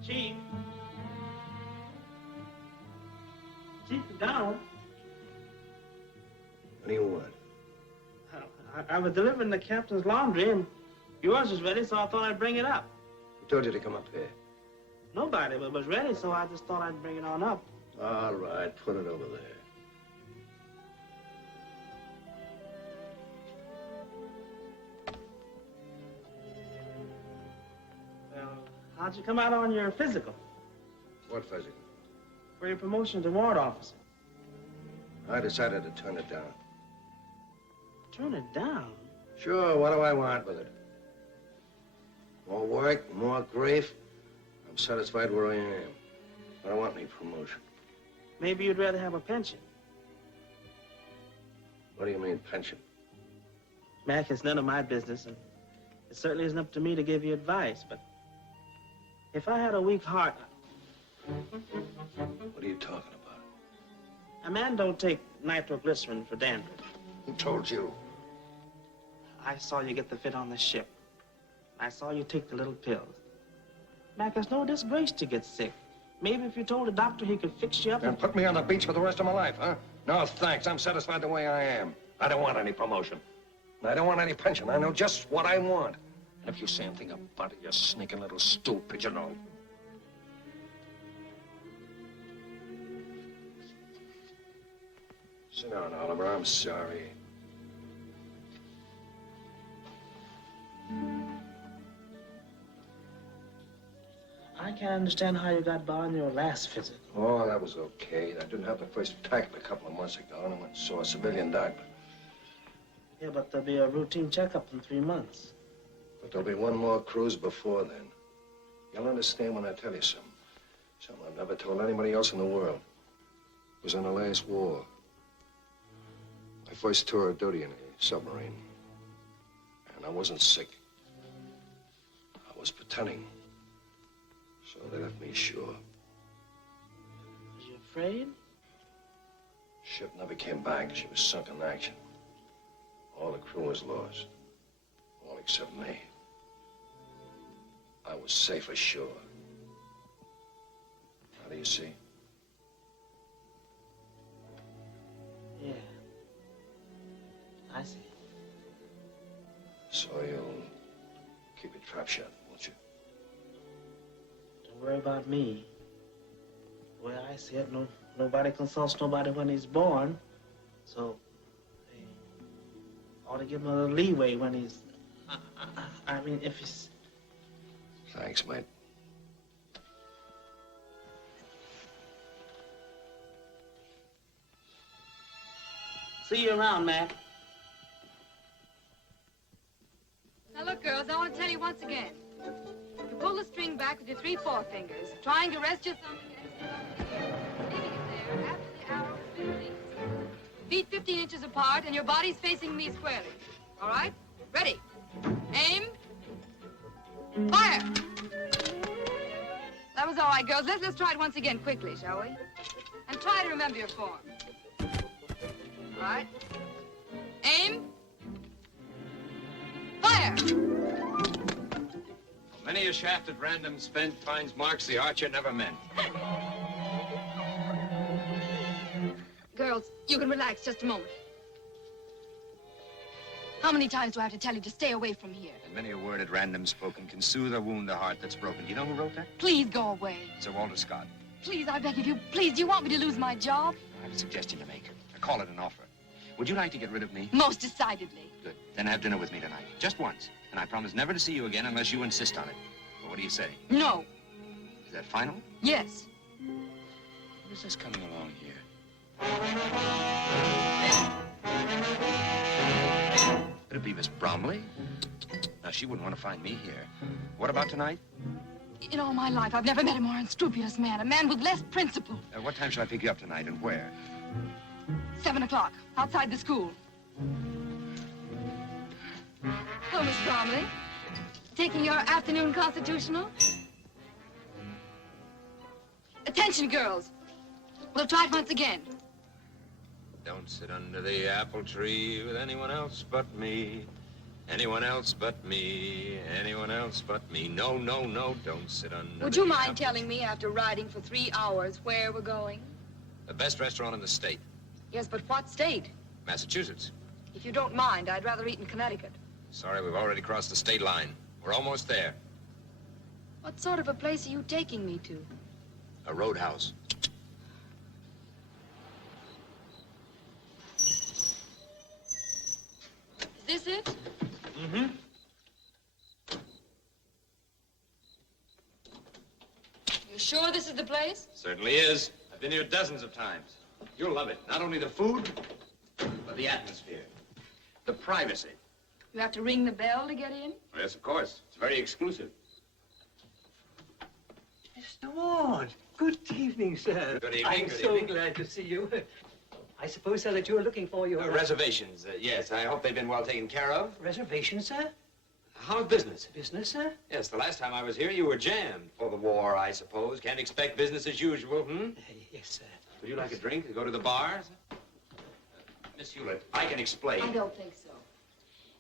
Chief. Chief, down. What do you want? I was delivering the captain's laundry, and yours was ready, so I thought I'd bring it up. Who told you to come up here? Nobody was ready, so I just thought I'd bring it on up. All right, put it over there. Well, how'd you come out on your physical What physical? for your promotion to warrant officer? I decided to turn it down. Turn it down? Sure, what do I want with it? More work, more grief. I'm satisfied where I am. I don't want any promotion. Maybe you'd rather have a pension. What do you mean, pension? Mac, it's none of my business, and it certainly isn't up to me to give you advice, but if I had a weak heart, What are you talking about? a man don't take nitroglycerin for dandruff. Who told you? I saw you get the fit on the ship. I saw you take the little pills. Mac, it's no disgrace to get sick. Maybe if you told a doctor he could fix you up And put me on the beach for the rest of my life, huh? No, thanks. I'm satisfied the way I am. I don't want any promotion. I don't want any pension. I know just what I want. And if you say anything about it, you sneaking little stool pigeonhole. Sit down, Oliver. I'm sorry. I can't understand how you got by on your last visit. Oh, that was okay. I didn't have the first attack a couple of months ago, and I went and saw a civilian doctor. Yeah, but there'll be a routine checkup in 3 months. But there'll be one more cruise before then. You'll understand when I tell you something. Something I've never told anybody else in the world. It was in the last war. My first tour of duty in a submarine. And I wasn't sick. I was pretending. So they left me ashore. Was you afraid? Ship never came back. She was sunk in action. All the crew was lost. All except me. I was safe ashore. Now do you see? Yeah. I see. So you'll keep your trap shut, won't you? Don't worry about me. The way I see it, nobody consults nobody when he's born. So, they ought to give him a little leeway when he's... I mean, if he's... Thanks, mate. See you around, Mac. Now look, girls, I want to tell you once again. You pull the string back with your 3 forefingers, trying to rest your thumb against the ear, leaving it there after the arrow has been released. Feet 15 inches apart, and your body's facing me squarely. All right? Ready. Aim. Fire! That was all right, girls. Let's try it once again quickly, shall we? And try to remember your form. All right? Aim. Fire! Many a shaft at random spent finds marks the archer never meant. Girls, you can relax just a moment. How many times do I have to tell you to stay away from here? And many a word at random spoken can soothe or wound the heart that's broken. Do you know who wrote that? Please go away. Sir Walter Scott. Please, I beg of you. Please, do you want me to lose my job? I have a suggestion to make. I call it an offer. Would you like to get rid of me? Most decidedly. Good. Then have dinner with me tonight. Just once. And I promise never to see you again unless you insist on it. Well, what do you say? No. Is that final? Yes. Who's this coming along here? Could it be Miss Bromley? Now, she wouldn't want to find me here. What about tonight? In all my life, I've never met a more unscrupulous man, a man with less principle. What time shall I pick you up tonight and where? 7 o'clock, outside the school. Hello, Miss Bromley. Taking your afternoon constitutional? Attention, girls. We'll try it once again. Don't sit under the apple tree with anyone else but me. Anyone else but me. Anyone else but me. No, no, no, don't sit under Would you mind telling me, after riding for 3 hours, where we're going? The best restaurant in the state. Yes, but what state? Massachusetts. If you don't mind, I'd rather eat in Connecticut. Sorry, we've already crossed the state line. We're almost there. What sort of a place are you taking me to? A roadhouse. Is this it? Mm-hmm. You sure this is the place? Certainly is. I've been here dozens of times. You'll love it. Not only the food, but the atmosphere. The privacy. You have to ring the bell to get in? Oh, yes, of course. It's very exclusive. Mr. Ward, good evening, sir. Good evening, I'm good so evening. glad to see you. I suppose, sir, that you are looking for your... Reservations, yes. I hope they've been well taken care of. Reservations, sir? How's business? Business, sir? Yes, the last time I was here, you were jammed for the war, I suppose. Can't expect business as usual, hmm? Yes, sir. Would you like a drink to go to the bar? Miss Hewlett, I can explain. I don't think so.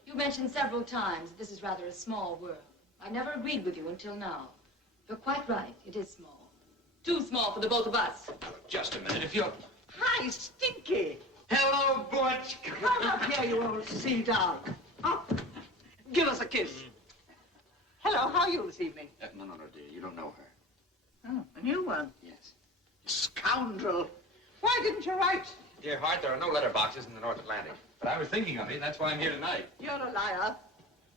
You mentioned several times that this is rather a small world. I never agreed with you until now. You're quite right. It is small. Too small for the both of us. Just a minute, if you'll... Hi, Stinky. Hello, Butch. Come up here, you old sea dog. Up. Give us a kiss. Hello, how are you this evening? No, dear. You don't know her. Oh, a new one. Yes. Scoundrel. Why didn't you write? Dear heart, there are no letter boxes in the North Atlantic. But I was thinking of you. That's why I'm here tonight. You're a liar.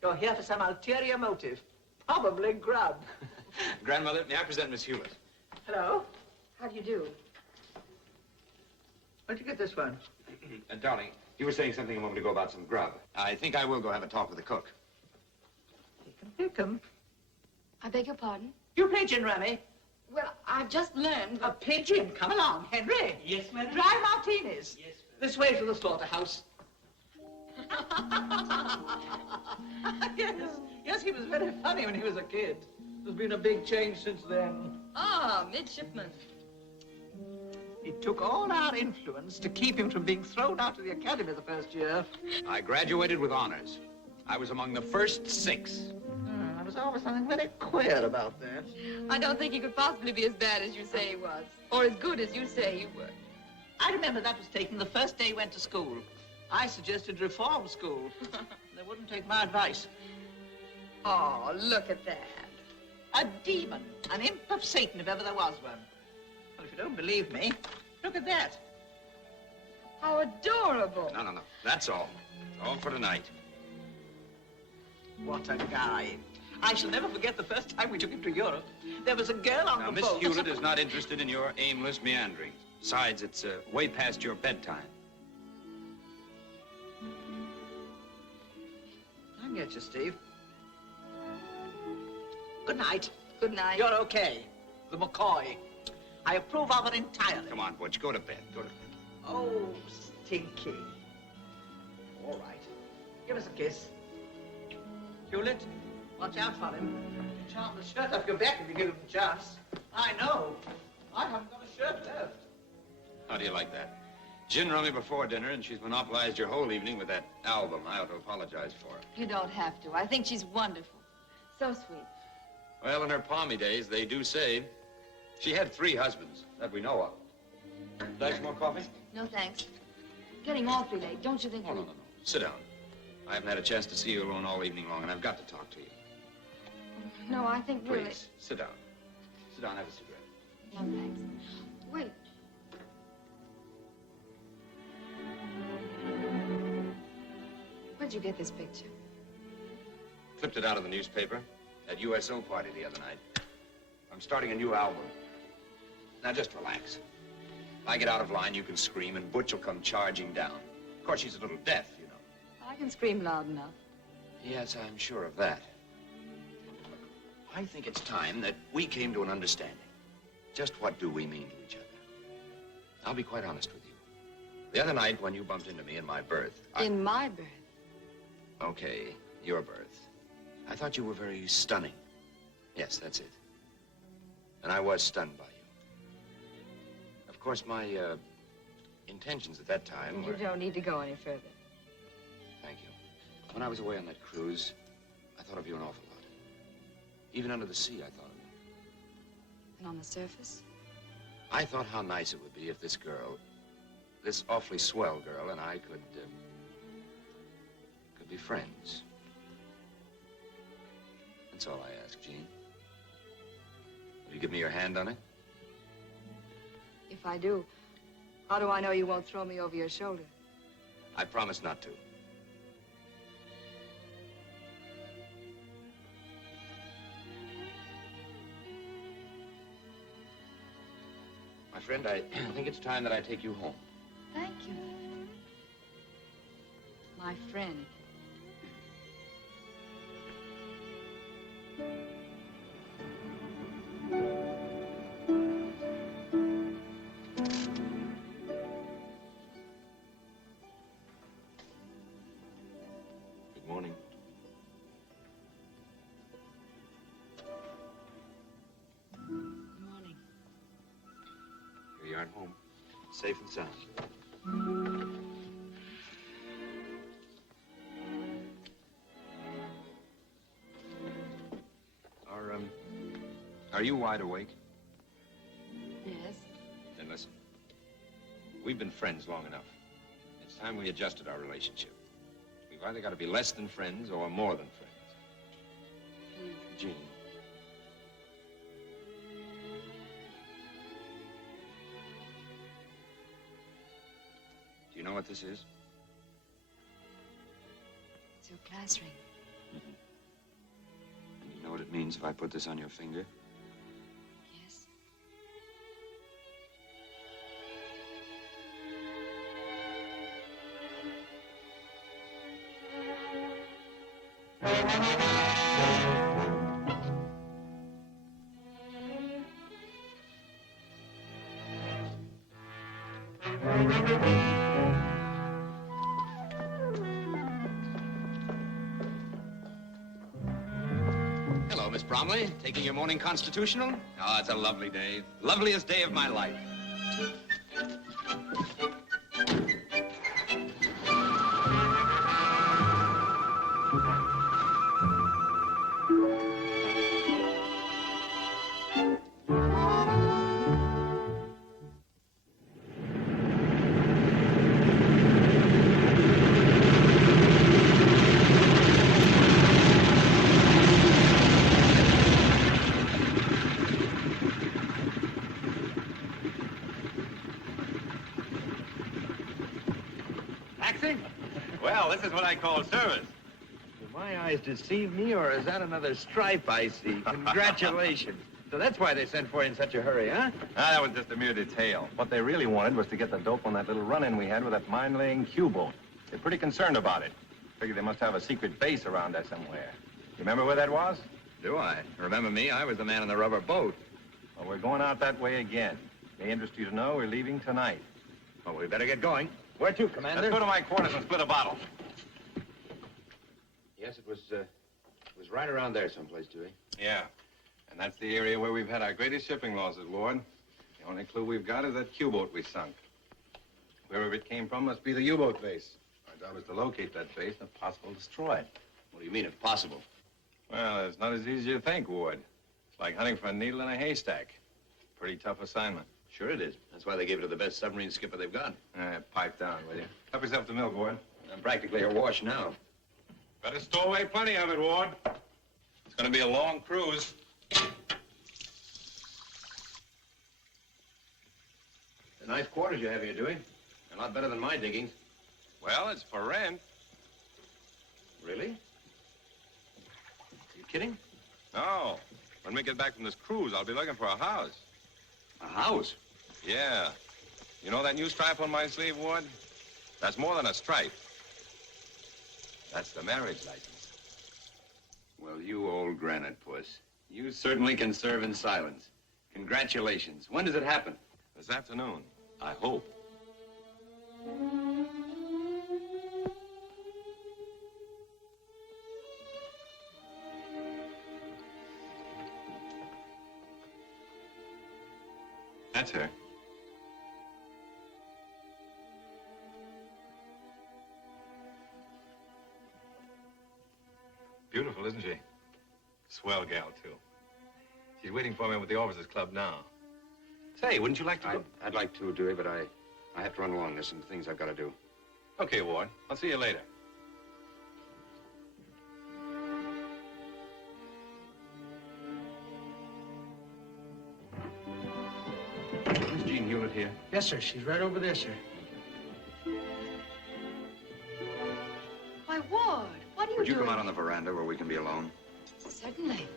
You're here for some ulterior motive. Probably grub. Grandmother, may I present Miss Hewlett? Hello? How do you do? Where'd you get this one? Darling, you were saying something a moment ago about some grub. I think I will go have a talk with the cook. Pick 'em. I beg your pardon? You pigeon, Rummy. Well, I've just learned... A pigeon? Come along, Henry. Yes, madam. Dry martinis. Yes, This way to the slaughterhouse. Yes, he was very funny when he was a kid. There's been a big change since then. Ah, midshipman. It took all our influence to keep him from being thrown out of the academy the first year. I graduated with honors. I was among the first 6. There was always something very queer about that. I don't think he could possibly be as bad as you say he was. Or as good as you say he was. I remember that was taken the first day he went to school. I suggested reform school. They wouldn't take my advice. Oh, look at that. A demon, an imp of Satan, if ever there was one. Well, if you don't believe me, look at that. How adorable. No. That's all. All for tonight. What a guy. I shall never forget the first time we took him to Europe. There was a girl on Now, the Miss boat. Hewlett is not interested in your aimless meandering. Besides, it's way past your bedtime. I get you, Steve. Good night. Good night. You're okay. The McCoy. I approve of it entirely. Come on, Butch, go to bed. Go to bed. Oh, Stinky. All right. Give us a kiss. Hewlett, watch out for him. He'll charm the shirt off your back if you give him a chance. I know. I haven't got a shirt left. How do you like that? Gin rummy before dinner, and she's monopolized your whole evening with that album. I ought to apologize for her. You don't have to. I think she's wonderful. So sweet. Well, in her palmy days, they do say she had 3 husbands that we know of. Like some more coffee? No, thanks. Getting awfully late. Don't you think No. Sit down. I haven't had a chance to see you alone all evening long, and I've got to talk to you. No, I think really... Please, sit down. Sit down, have a cigarette. No, thanks. Wait. Where'd you get this picture? Clipped it out of the newspaper. That USO party the other night. I'm starting a new album. Now, just relax. If I get out of line, you can scream, and Butch will come charging down. Of course, she's a little deaf, you know. I can scream loud enough. Yes, I'm sure of that. I think it's time that we came to an understanding. Just what do we mean to each other? I'll be quite honest with you. The other night when you bumped into me in my berth... In my berth? Okay, your berth. I thought you were very stunning. Yes, that's it. And I was stunned by you. Of course, my intentions at that time were... You don't need to go any further. Thank you. When I was away on that cruise, I thought of you an awful lot. Even under the sea, I thought of you. And on the surface? I thought how nice it would be if this girl, this awfully swell girl, and I could be friends. That's all I ask, Jean. Will you give me your hand on it? If I do, how do I know you won't throw me over your shoulder? I promise not to. My friend, I think it's time that I take you home. Thank you. My friend. Good morning. Good morning. Here you are at home, safe and sound. Are you wide awake? Yes. Then listen. We've been friends long enough. It's time we adjusted our relationship. We've either got to be less than friends or more than friends. Jean. Do you know what this is? It's your class ring. And you know what it means if I put this on your finger? Yes. Hello, Miss Bromley. Taking your morning constitutional? Oh, it's a lovely day. Loveliest day of my life. Taxi? Well, this is what I call service. Do my eyes deceive me, or is that another stripe I see? Congratulations. So that's why they sent for you in such a hurry, huh? Ah, that was just a mere detail. What they really wanted was to get the dope on that little run-in we had with that mine-laying Q-boat. They're pretty concerned about it. Figure they must have a secret base around there somewhere. You remember where that was? Do I? Remember me? I was the man in the rubber boat. Well, we're going out that way again. May interest you to know we're leaving tonight. Well, we better get going. Where to, Commander? Let's go to my quarters and split a bottle. Yes, it was right around there someplace, Dewey. Yeah. And that's the area where we've had our greatest shipping losses, Ward. The only clue we've got is that Q-boat we sunk. Wherever it came from must be the U-boat base. Our job is to locate that base and if possible, destroy it. What do you mean, if possible? Well, it's not as easy as you think, Ward. It's like hunting for a needle in a haystack. Pretty tough assignment. Sure it is. That's why they gave it to the best submarine skipper they've got. Pipe down, will you? Help yourself to milk, Ward. I'm practically awash now. Better stow away plenty of it, Ward. It's going to be a long cruise. The nice quarters you have here, Dewey. A lot better than my diggings. Well, it's for rent. Really? Are you kidding? No. When we get back from this cruise, I'll be looking for a house. A house? Yeah. You know that new stripe on my sleeve, Ward? That's more than a stripe. That's the marriage license. Well, you old granite puss. You certainly can serve in silence. Congratulations. When does it happen? This afternoon. I hope. That's her. Beautiful, isn't she? Swell gal, too. She's waiting for me with the Officers Club now. Say, wouldn't you like to go? I'd like to, Dewey, but I have to run along. There's some things I've got to do. Okay, Ward. I'll see you later. Is Jean Hewlett here? Yes, sir. She's right over there, sir. Why, Ward, what are you Would you doing? come out on the veranda where we can be alone? Certainly.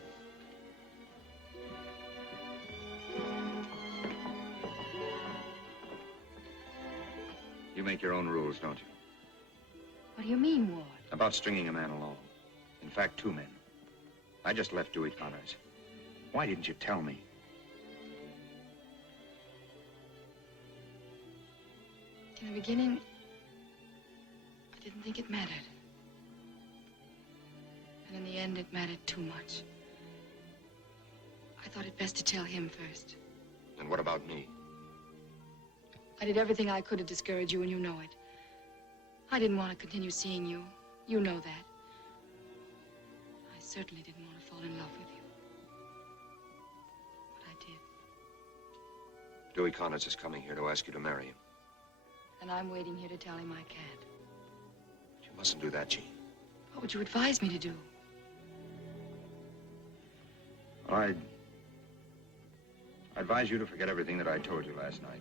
You make your own rules, don't you? What do you mean, Ward? About stringing a man along. In fact, two men. I just left Dewey Connors. Why didn't you tell me? In the beginning, I didn't think it mattered. And in the end, it mattered too much. I thought it best to tell him first. And what about me? I did everything I could to discourage you, and you know it. I didn't want to continue seeing you. You know that. I certainly didn't want to fall in love with you. But I did. Dewey Connors is coming here to ask you to marry him. And I'm waiting here to tell him I can't. You mustn't do that, Jean. What would you advise me to do? I advise you to forget everything that I told you last night.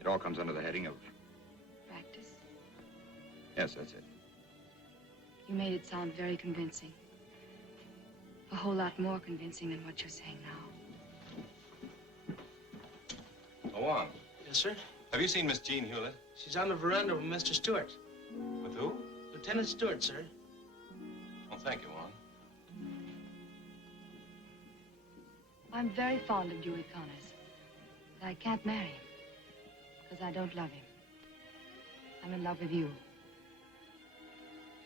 It all comes under the heading of... Practice? Yes, that's it. You made it sound very convincing. A whole lot more convincing than what you're saying now. Go on. Yes, sir. Have you seen Miss Jean Hewlett? She's on the veranda with Mr. Stewart. With who? Lieutenant Stewart, sir. Well, thank you, Juan. I'm very fond of Dewey Connors, but I can't marry him because I don't love him. I'm in love with you.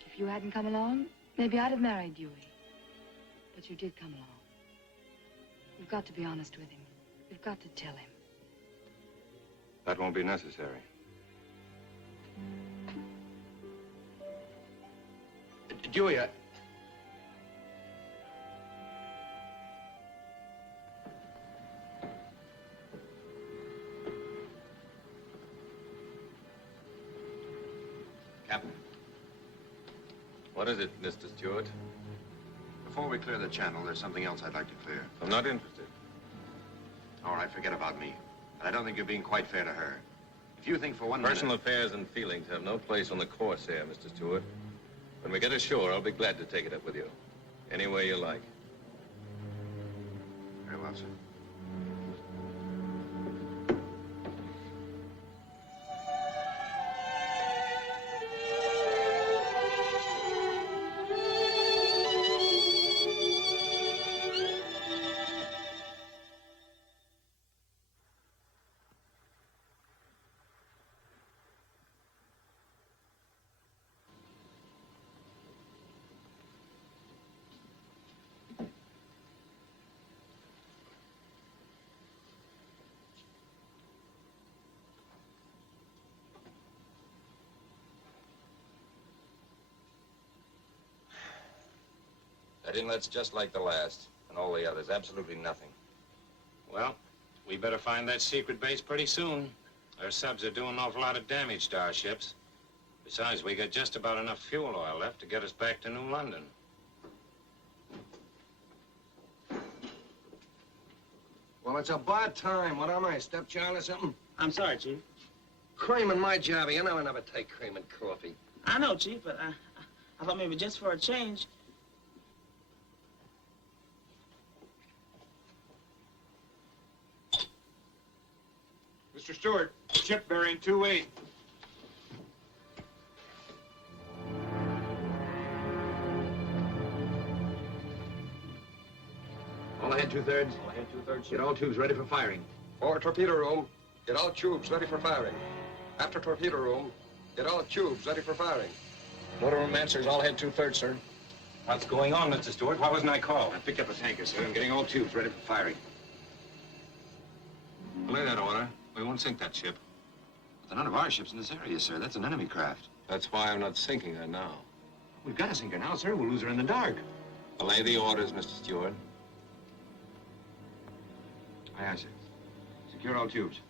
If you hadn't come along, maybe I'd have married Dewey. But you did come along. You've got to be honest with him. You've got to tell him. That won't be necessary. Dewey, Captain. What is it, Mr. Stewart? Before we clear the channel, there's something else I'd like to clear. I'm not interested. All right, forget about me. But I don't think you're being quite fair to her. If you think for one minute... Personal affairs and feelings have no place on the Corsair, Mr. Stewart. When we get ashore, I'll be glad to take it up with you. Any way you like. Very well, sir. That inlet's just like the last, and all the others. Absolutely nothing. Well, we better find that secret base pretty soon. Our subs are doing an awful lot of damage to our ships. Besides, we got just about enough fuel oil left to get us back to New London. Well, it's about time. What am I, stepchild or something? I'm sorry, Chief. Cream in my job. You know I never take cream in coffee. I know, Chief, but I thought maybe just for a change. Mr. Stewart, ship bearing 28. All ahead, two-thirds. All ahead, two-thirds. Get all tubes ready for firing. Forward torpedo room. Get all tubes ready for firing. After torpedo room, get all tubes ready for firing. Motor room answers, all ahead, two-thirds, sir. What's going on, Mr. Stewart? Why wasn't I called? I picked up a tanker, sir. I'm getting all tubes ready for firing. Belay that order. We won't sink that ship. But none of our ships in this area, sir. That's an enemy craft. That's why I'm not sinking her now. We've got to sink her now, sir. We'll lose her in the dark. Belay the orders, Mr. Stewart. Aye, aye, sir. Secure all tubes.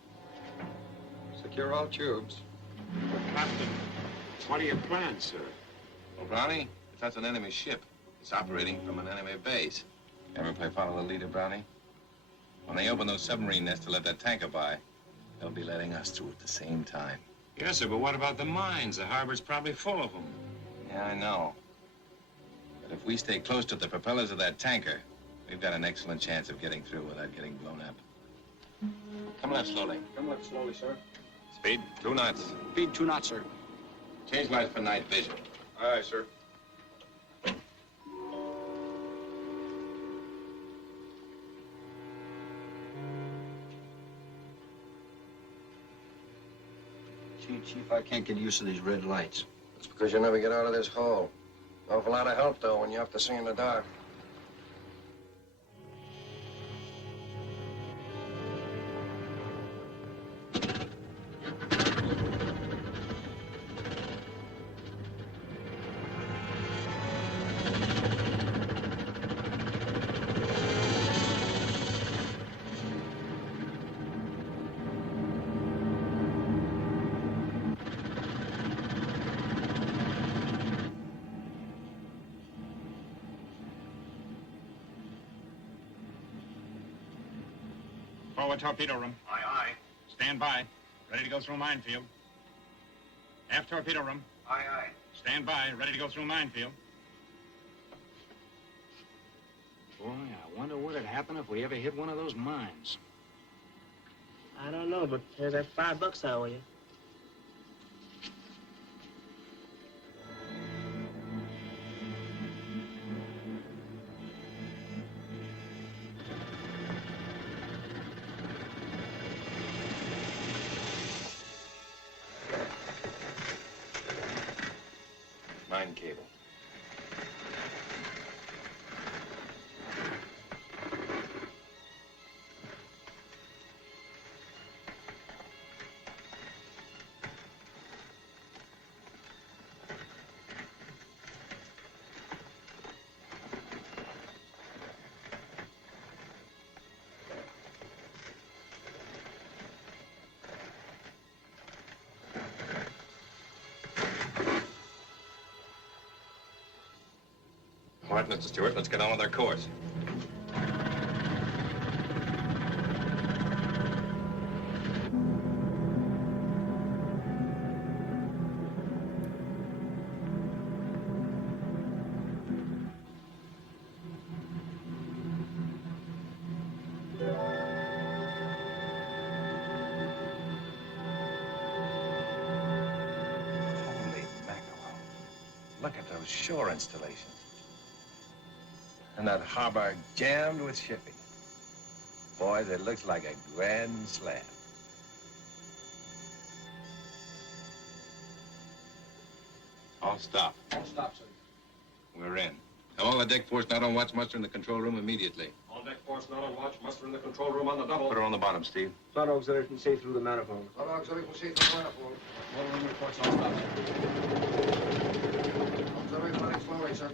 Secure all tubes. Captain, what are your plans, sir? Well, Brownie, if that's an enemy ship, it's operating from an enemy base. Ever play follow the leader, Brownie? When they open those submarine nests to let that tanker by, they'll be letting us through at the same time. Yes, sir, but what about the mines? The harbor's probably full of them. Yeah, I know. But if we stay close to the propellers of that tanker, we've got an excellent chance of getting through without getting blown up. Come left slowly. Come left slowly, sir. Speed 2 knots. Speed 2 knots, sir. Change lights for night vision. Aye, sir. Gee, Chief, I can't get used to these red lights. It's because you never get out of this hole. Awful lot of help, though, when you have to see in the dark. Forward torpedo room. Aye, aye. Stand by. Ready to go through minefield. Aft torpedo room. Aye, aye. Stand by. Ready to go through minefield. Boy, I wonder what'd happen if we ever hit one of those mines. I don't know, but there's that $5 I owe you. Mine cable. All right, Mr. Stewart, let's get on with our course. Holy mackerel. Look at those shore installations. And that harbor jammed with shipping. Boys, it looks like a grand slam. All stop. All stop, sir. We're in. All the deck force not on watch, muster in the control room immediately. All deck force not on watch. Muster in the control room on the double. Put her on the bottom, Steve. Flood auxiliary can see through the manifold. Flood auxiliary can see through the manifold. Motor room reports all stop, sir. Auxiliary running slowly, sir.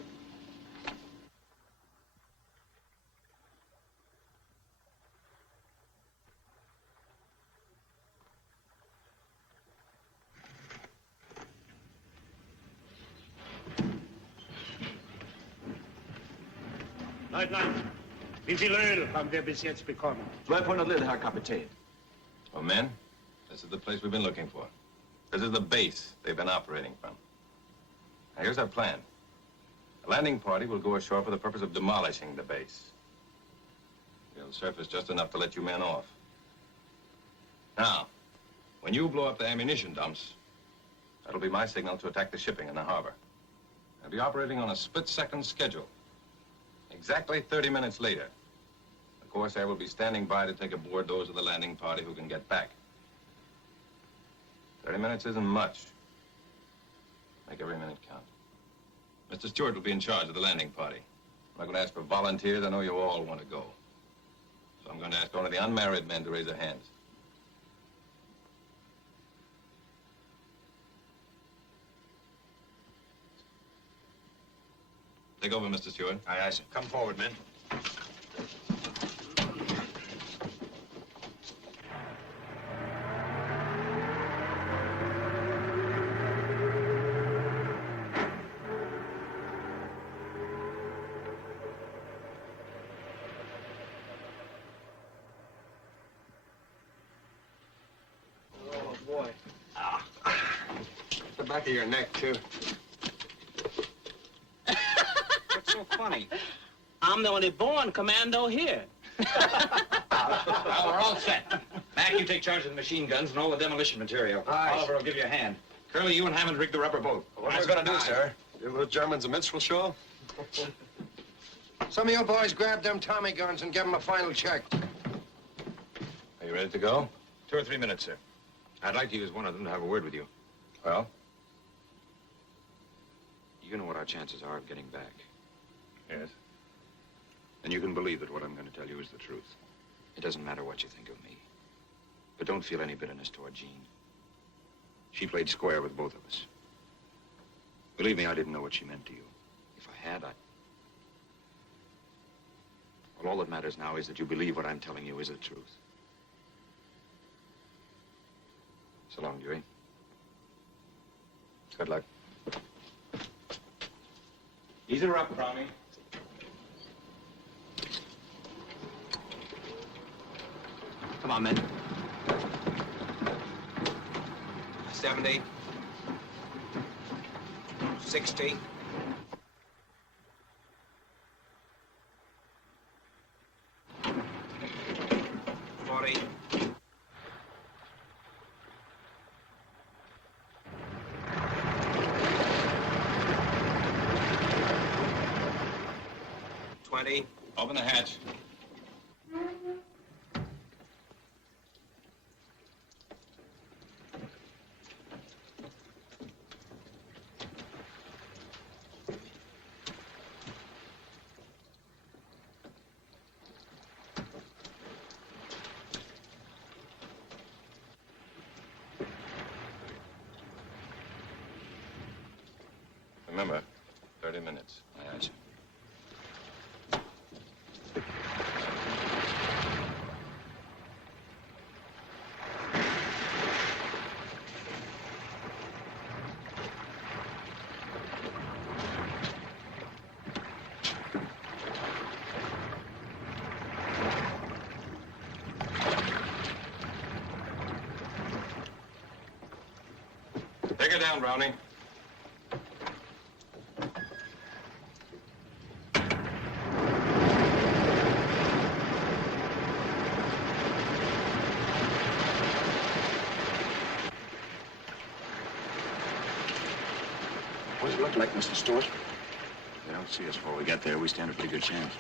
Leutnant, wie viel Öl haben wir bis jetzt bekommen? 1200 Liter, Herr Kapitän. Well, men, this is the place we've been looking for. This is the base they've been operating from. Now, here's our plan. The landing party will go ashore for the purpose of demolishing the base. We'll surface just enough to let you men off. Now, when you blow up the ammunition dumps, that'll be my signal to attack the shipping in the harbor. I'll be operating on a split-second schedule. Exactly 30 minutes later, the Corsair will be standing by to take aboard those of the landing party who can get back. 30 minutes isn't much. Make every minute count. Mr. Stewart will be in charge of the landing party. I'm not going to ask for volunteers. I know you all want to go. So I'm going to ask only the unmarried men to raise their hands. Take over, Mr. Stewart. Aye, aye, sir. Come forward, men. Oh, boy. The back of your neck, too. What's so funny? I'm the only born commando here. Well, we're all set. Mac, you take charge of the machine guns and all the demolition material. Aye. Oliver will give you a hand. Curly, you and Hammond rig the rubber boat. What are we gonna do, sir? Give those Germans a minstrel show? Some of you boys grab them Tommy guns and give them a final check. Are you ready to go? 2 or 3 minutes, sir. I'd like to use one of them to have a word with you. Well? You know what our chances are of getting back. Yes. And you can believe that what I'm going to tell you is the truth. It doesn't matter what you think of me. But don't feel any bitterness toward Jean. She played square with both of us. Believe me, I didn't know what she meant to you. If I had, Well, all that matters now is that you believe what I'm telling you is the truth. So long, Dewey. Good luck. Easy her up, Brownie. Come on, men. 70. 60. 40. 20. Open the hatch. Remember, 30 minutes. Aye, aye, sir. Take her down, Browning. What does it look like, Mr. Stewart? They don't see us before we get there. We stand a pretty good chance.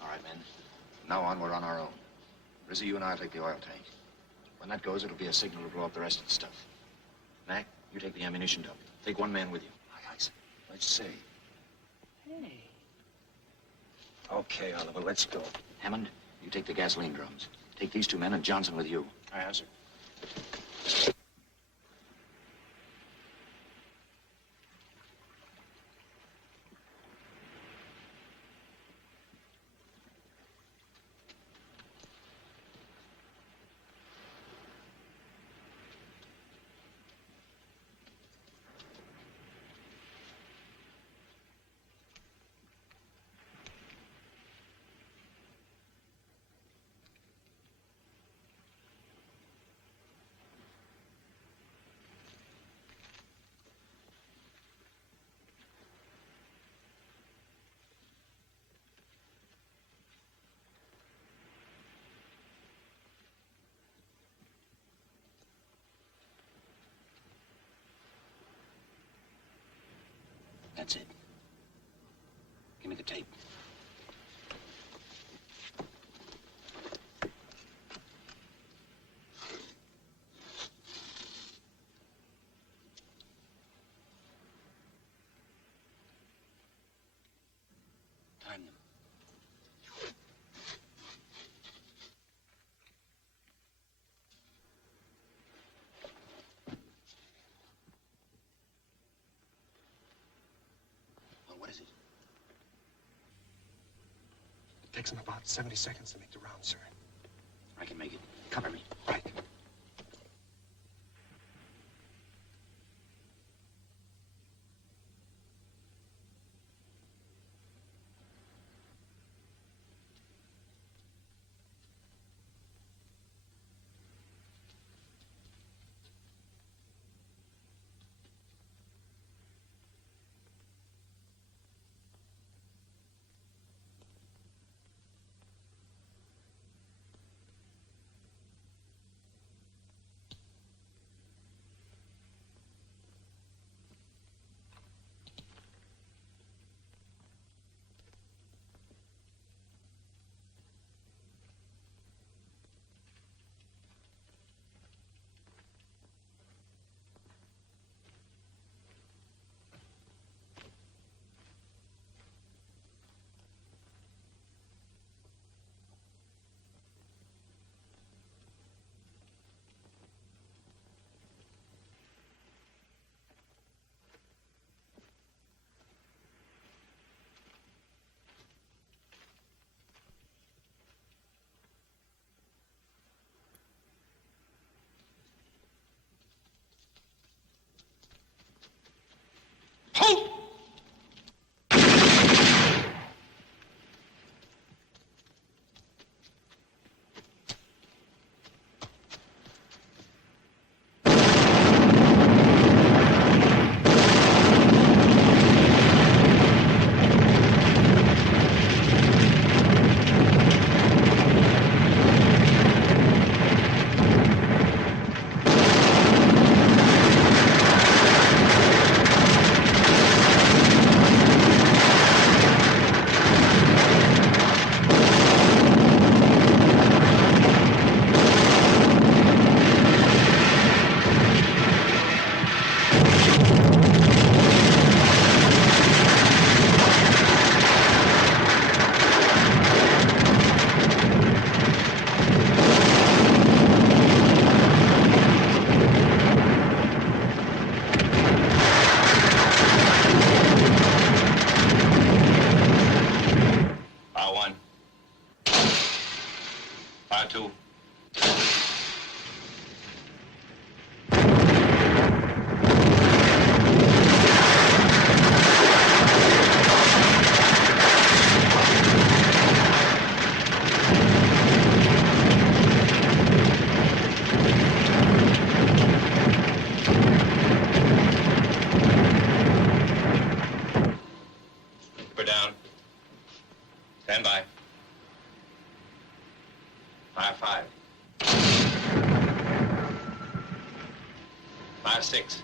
All right, men. From now on, we're on our own. Rizzy, you and I'll take the oil tank. When that goes, it'll be a signal to blow up the rest of the stuff. Mac, you take the ammunition dump. Take one man with you. Aye, sir. Let's see. Hey. Okay, Oliver, let's go. Hammond, you take the gasoline drums. Take these two men and Johnson with you. Aye, sir. That's it. Give me the tape. Time them. What is it? It takes them about 70 seconds to make the round, sir. I can make it. Cover me. Right. Stand by. 5-5. 5-6.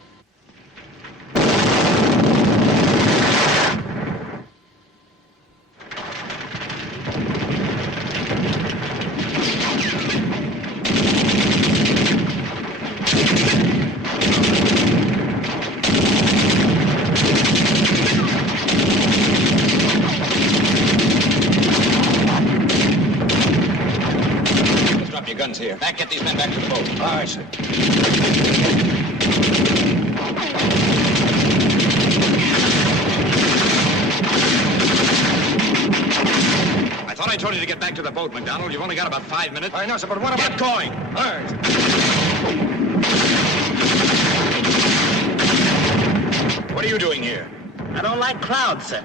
here. Mac, get these men back to the boat. All right, sir. I thought I told you to get back to the boat, McDonald. You've only got about 5 minutes. I know, sir, but what about... Get going! All right. What are you doing here? I don't like crowds, sir.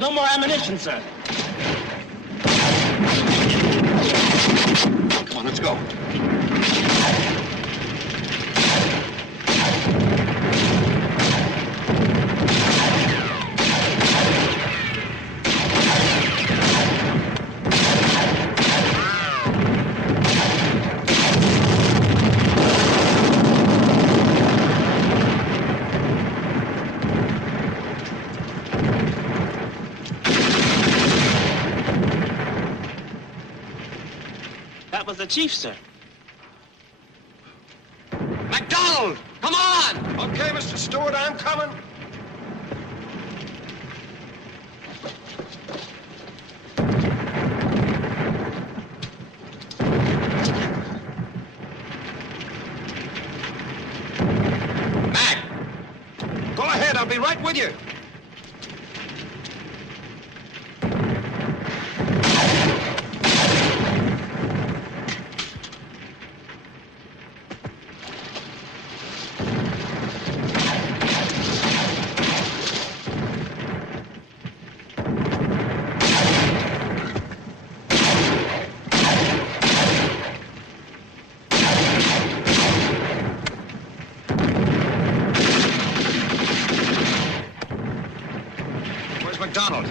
No more ammunition, sir. Come on, let's go. That was the chief, sir. McDonald! Come on! Okay, Mr. Stewart, I'm coming. Mac! Go ahead, I'll be right with you. Where's McDonald?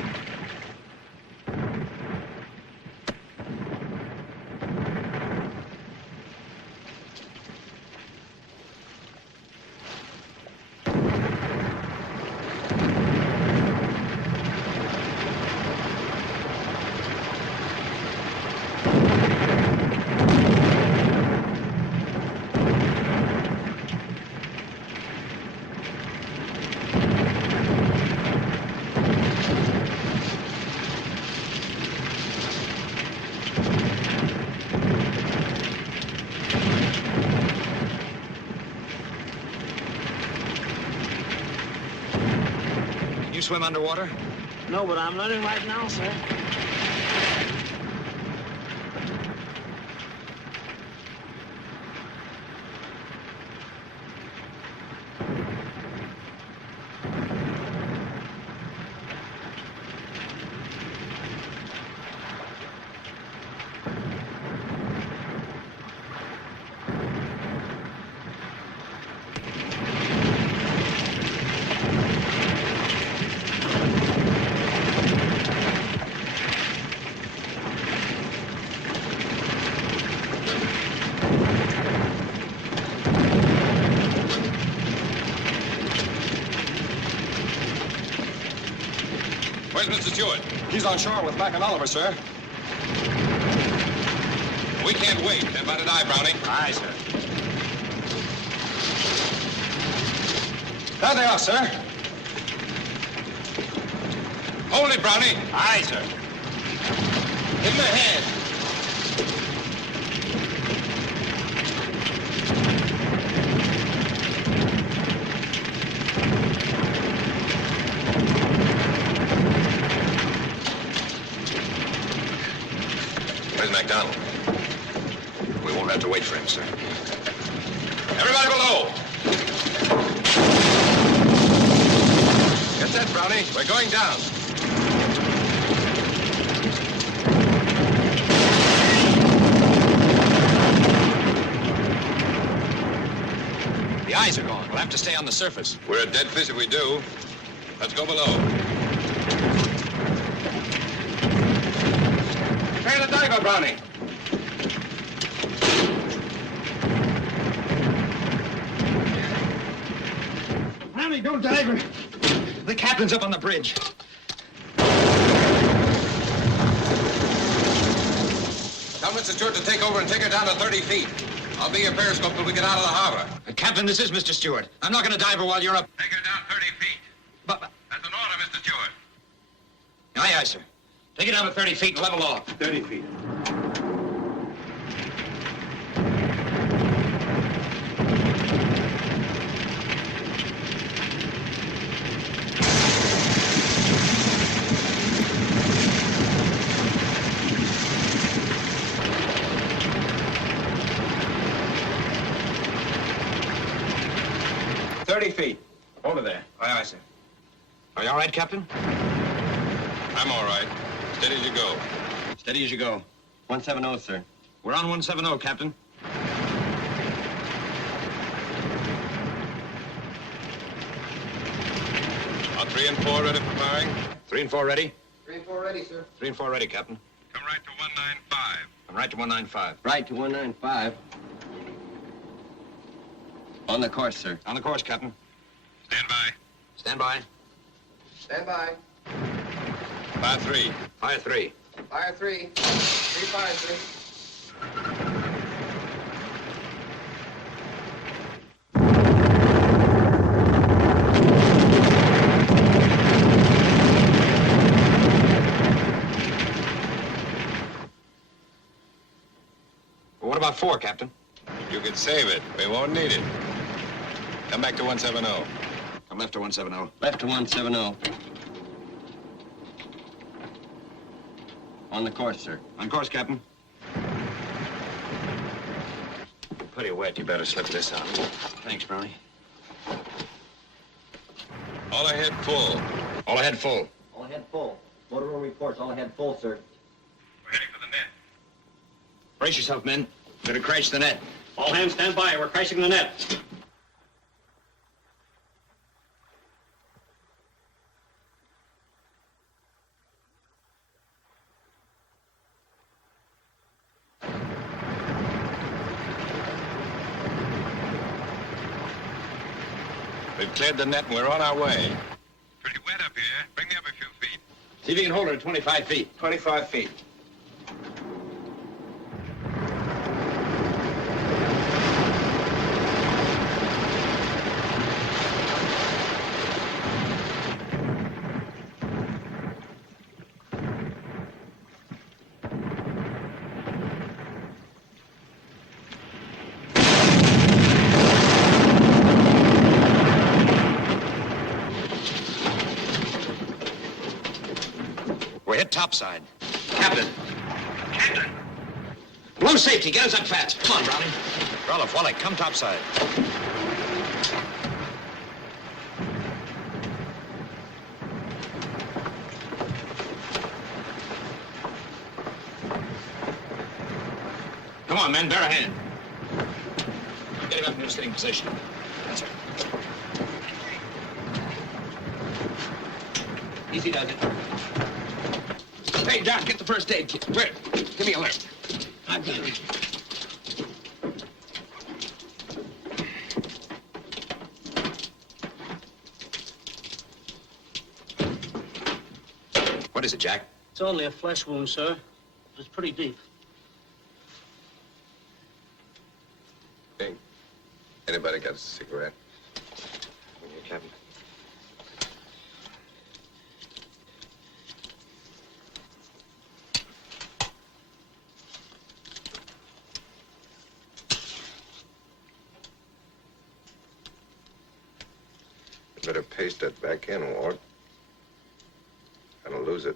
Can you swim underwater? No, but I'm learning right now, sir. Where's Mr. Stewart? He's on shore with Mac and Oliver, sir. We can't wait. Stand by to die, Browning. Aye, sir. There they are, sir. Hold it, Brownie. Aye, sir. Give him a hand. Where's MacDonald? We won't have to wait for him, sir. Everybody below! Get set, Brownie. We're going down. The eyes are gone. We'll have to stay on the surface. We're a dead fish if we do. Let's go below. Prepare the diver, Brownie. Brownie, go diver. The captain's up on the bridge. Down Mr. Stewart to take over and take her down to 30 feet. I'll be your periscope till we get out of the harbor. Captain, this is Mr. Stewart. I'm not going to dive her while you're up. Take her down 30 feet. But... That's an order, Mr. Stewart. Aye, aye, sir. Take it down to 30 feet and level off. 30 feet. Hold her there. Aye, aye, sir. Are you all right, Captain? I'm all right. Steady as you go. Steady as you go. 170, sir. We're on 170, Captain. Are 3 and 4 ready for firing? 3 and 4 ready? 3 and 4 ready, sir. 3 and 4 ready, Captain. Come right to 195. I'm right to 195. Right to 195. On the course, sir. On the course, Captain. Stand by. Stand by. Stand by. Fire 3. Fire 3. Fire 3. 3 fires, sir. Well, what about 4, Captain? You could save it. We won't need it. Come back to 170. Come left to 170. Left to 170. On the course, sir. On course, Captain. Pretty wet. You better slip this on. Thanks, Brownie. All ahead full. All ahead full. All ahead full. Motor room reports all ahead full, sir. We're heading for the net. Brace yourself, men. Better crash the net. All hands stand by. We're crashing the net. We've cleared the net and we're on our way. Pretty wet up here. Bring me up a few feet. See if you can hold her at 25 feet. 25 feet. We're hit topside. Captain. Captain. Blow safety. Get us up fast. Come on, Brownie. Roloff, Wallach, come topside. Come on, men. Bear a hand. Get him up in a sitting position. That's right. Easy does it. Hey, Doc, get the first aid kit. Where? Give me a lift. I've got it. What is it, Jack? It's only a flesh wound, sir. It's pretty deep. Hey, anybody got a cigarette? Here, Captain. Better paste that back in, Ward. Gonna lose it.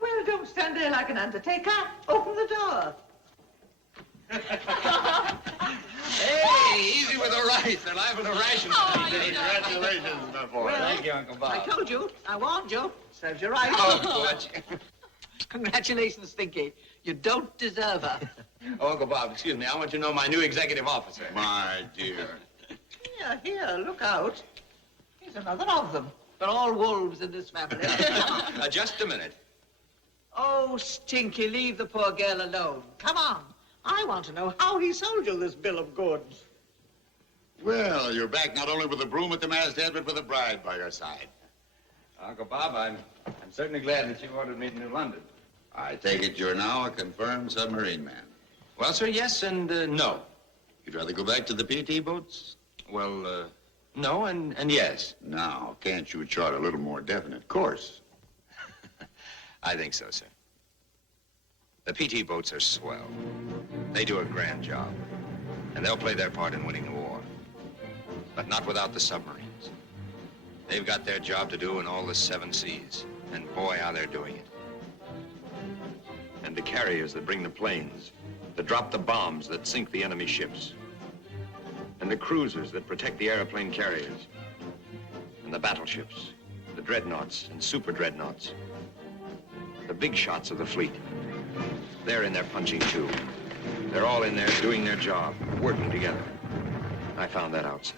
Well, don't stand there like an undertaker. Open the door. Hey, easy with the nice. They're liable to ration. Congratulations, my boy. Well, Thank you, Uncle Bob. I told you. I warned you. Serves you right. Oh, Butch. Congratulations, Stinky. You don't deserve her. Oh, Uncle Bob, excuse me. I want you to know my new executive officer. My dear. Here, look out. Here's another of them. They're all wolves in this family. Just a minute. Oh, Stinky, leave the poor girl alone. Come on. I want to know how he sold you this bill of goods. Well, you're back not only with a broom at the masthead, but with a bride by your side. Uncle Bob, I'm certainly glad that you ordered me to New London. I take it you're now a confirmed submarine man. Well, sir, yes and no. You'd rather go back to the PT boats? Well, no and yes. Now, can't you chart a little more definite course? I think so, sir. The PT boats are swell. They do a grand job. And they'll play their part in winning the war. But not without the submarines. They've got their job to do in all the 7 seas. And boy, how they're doing it. And the carriers that bring the planes, that drop the bombs that sink the enemy ships. And the cruisers that protect the airplane carriers. And the battleships, the dreadnoughts and super dreadnoughts. The big shots of the fleet. They're in there punching too. They're all in there doing their job, working together. I found that out, sir.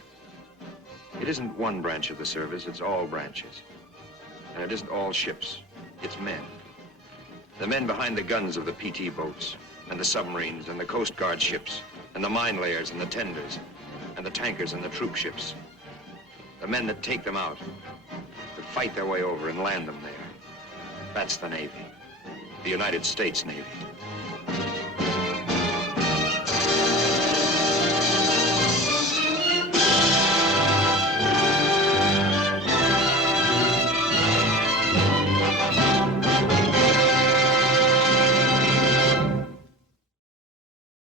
It isn't one branch of the service, it's all branches. And it isn't all ships, it's men. The men behind the guns of the PT boats, and the submarines, and the Coast Guard ships, and the mine layers, and the tenders, and the tankers, and the troop ships. The men that take them out, that fight their way over and land them there. That's the Navy, the United States Navy.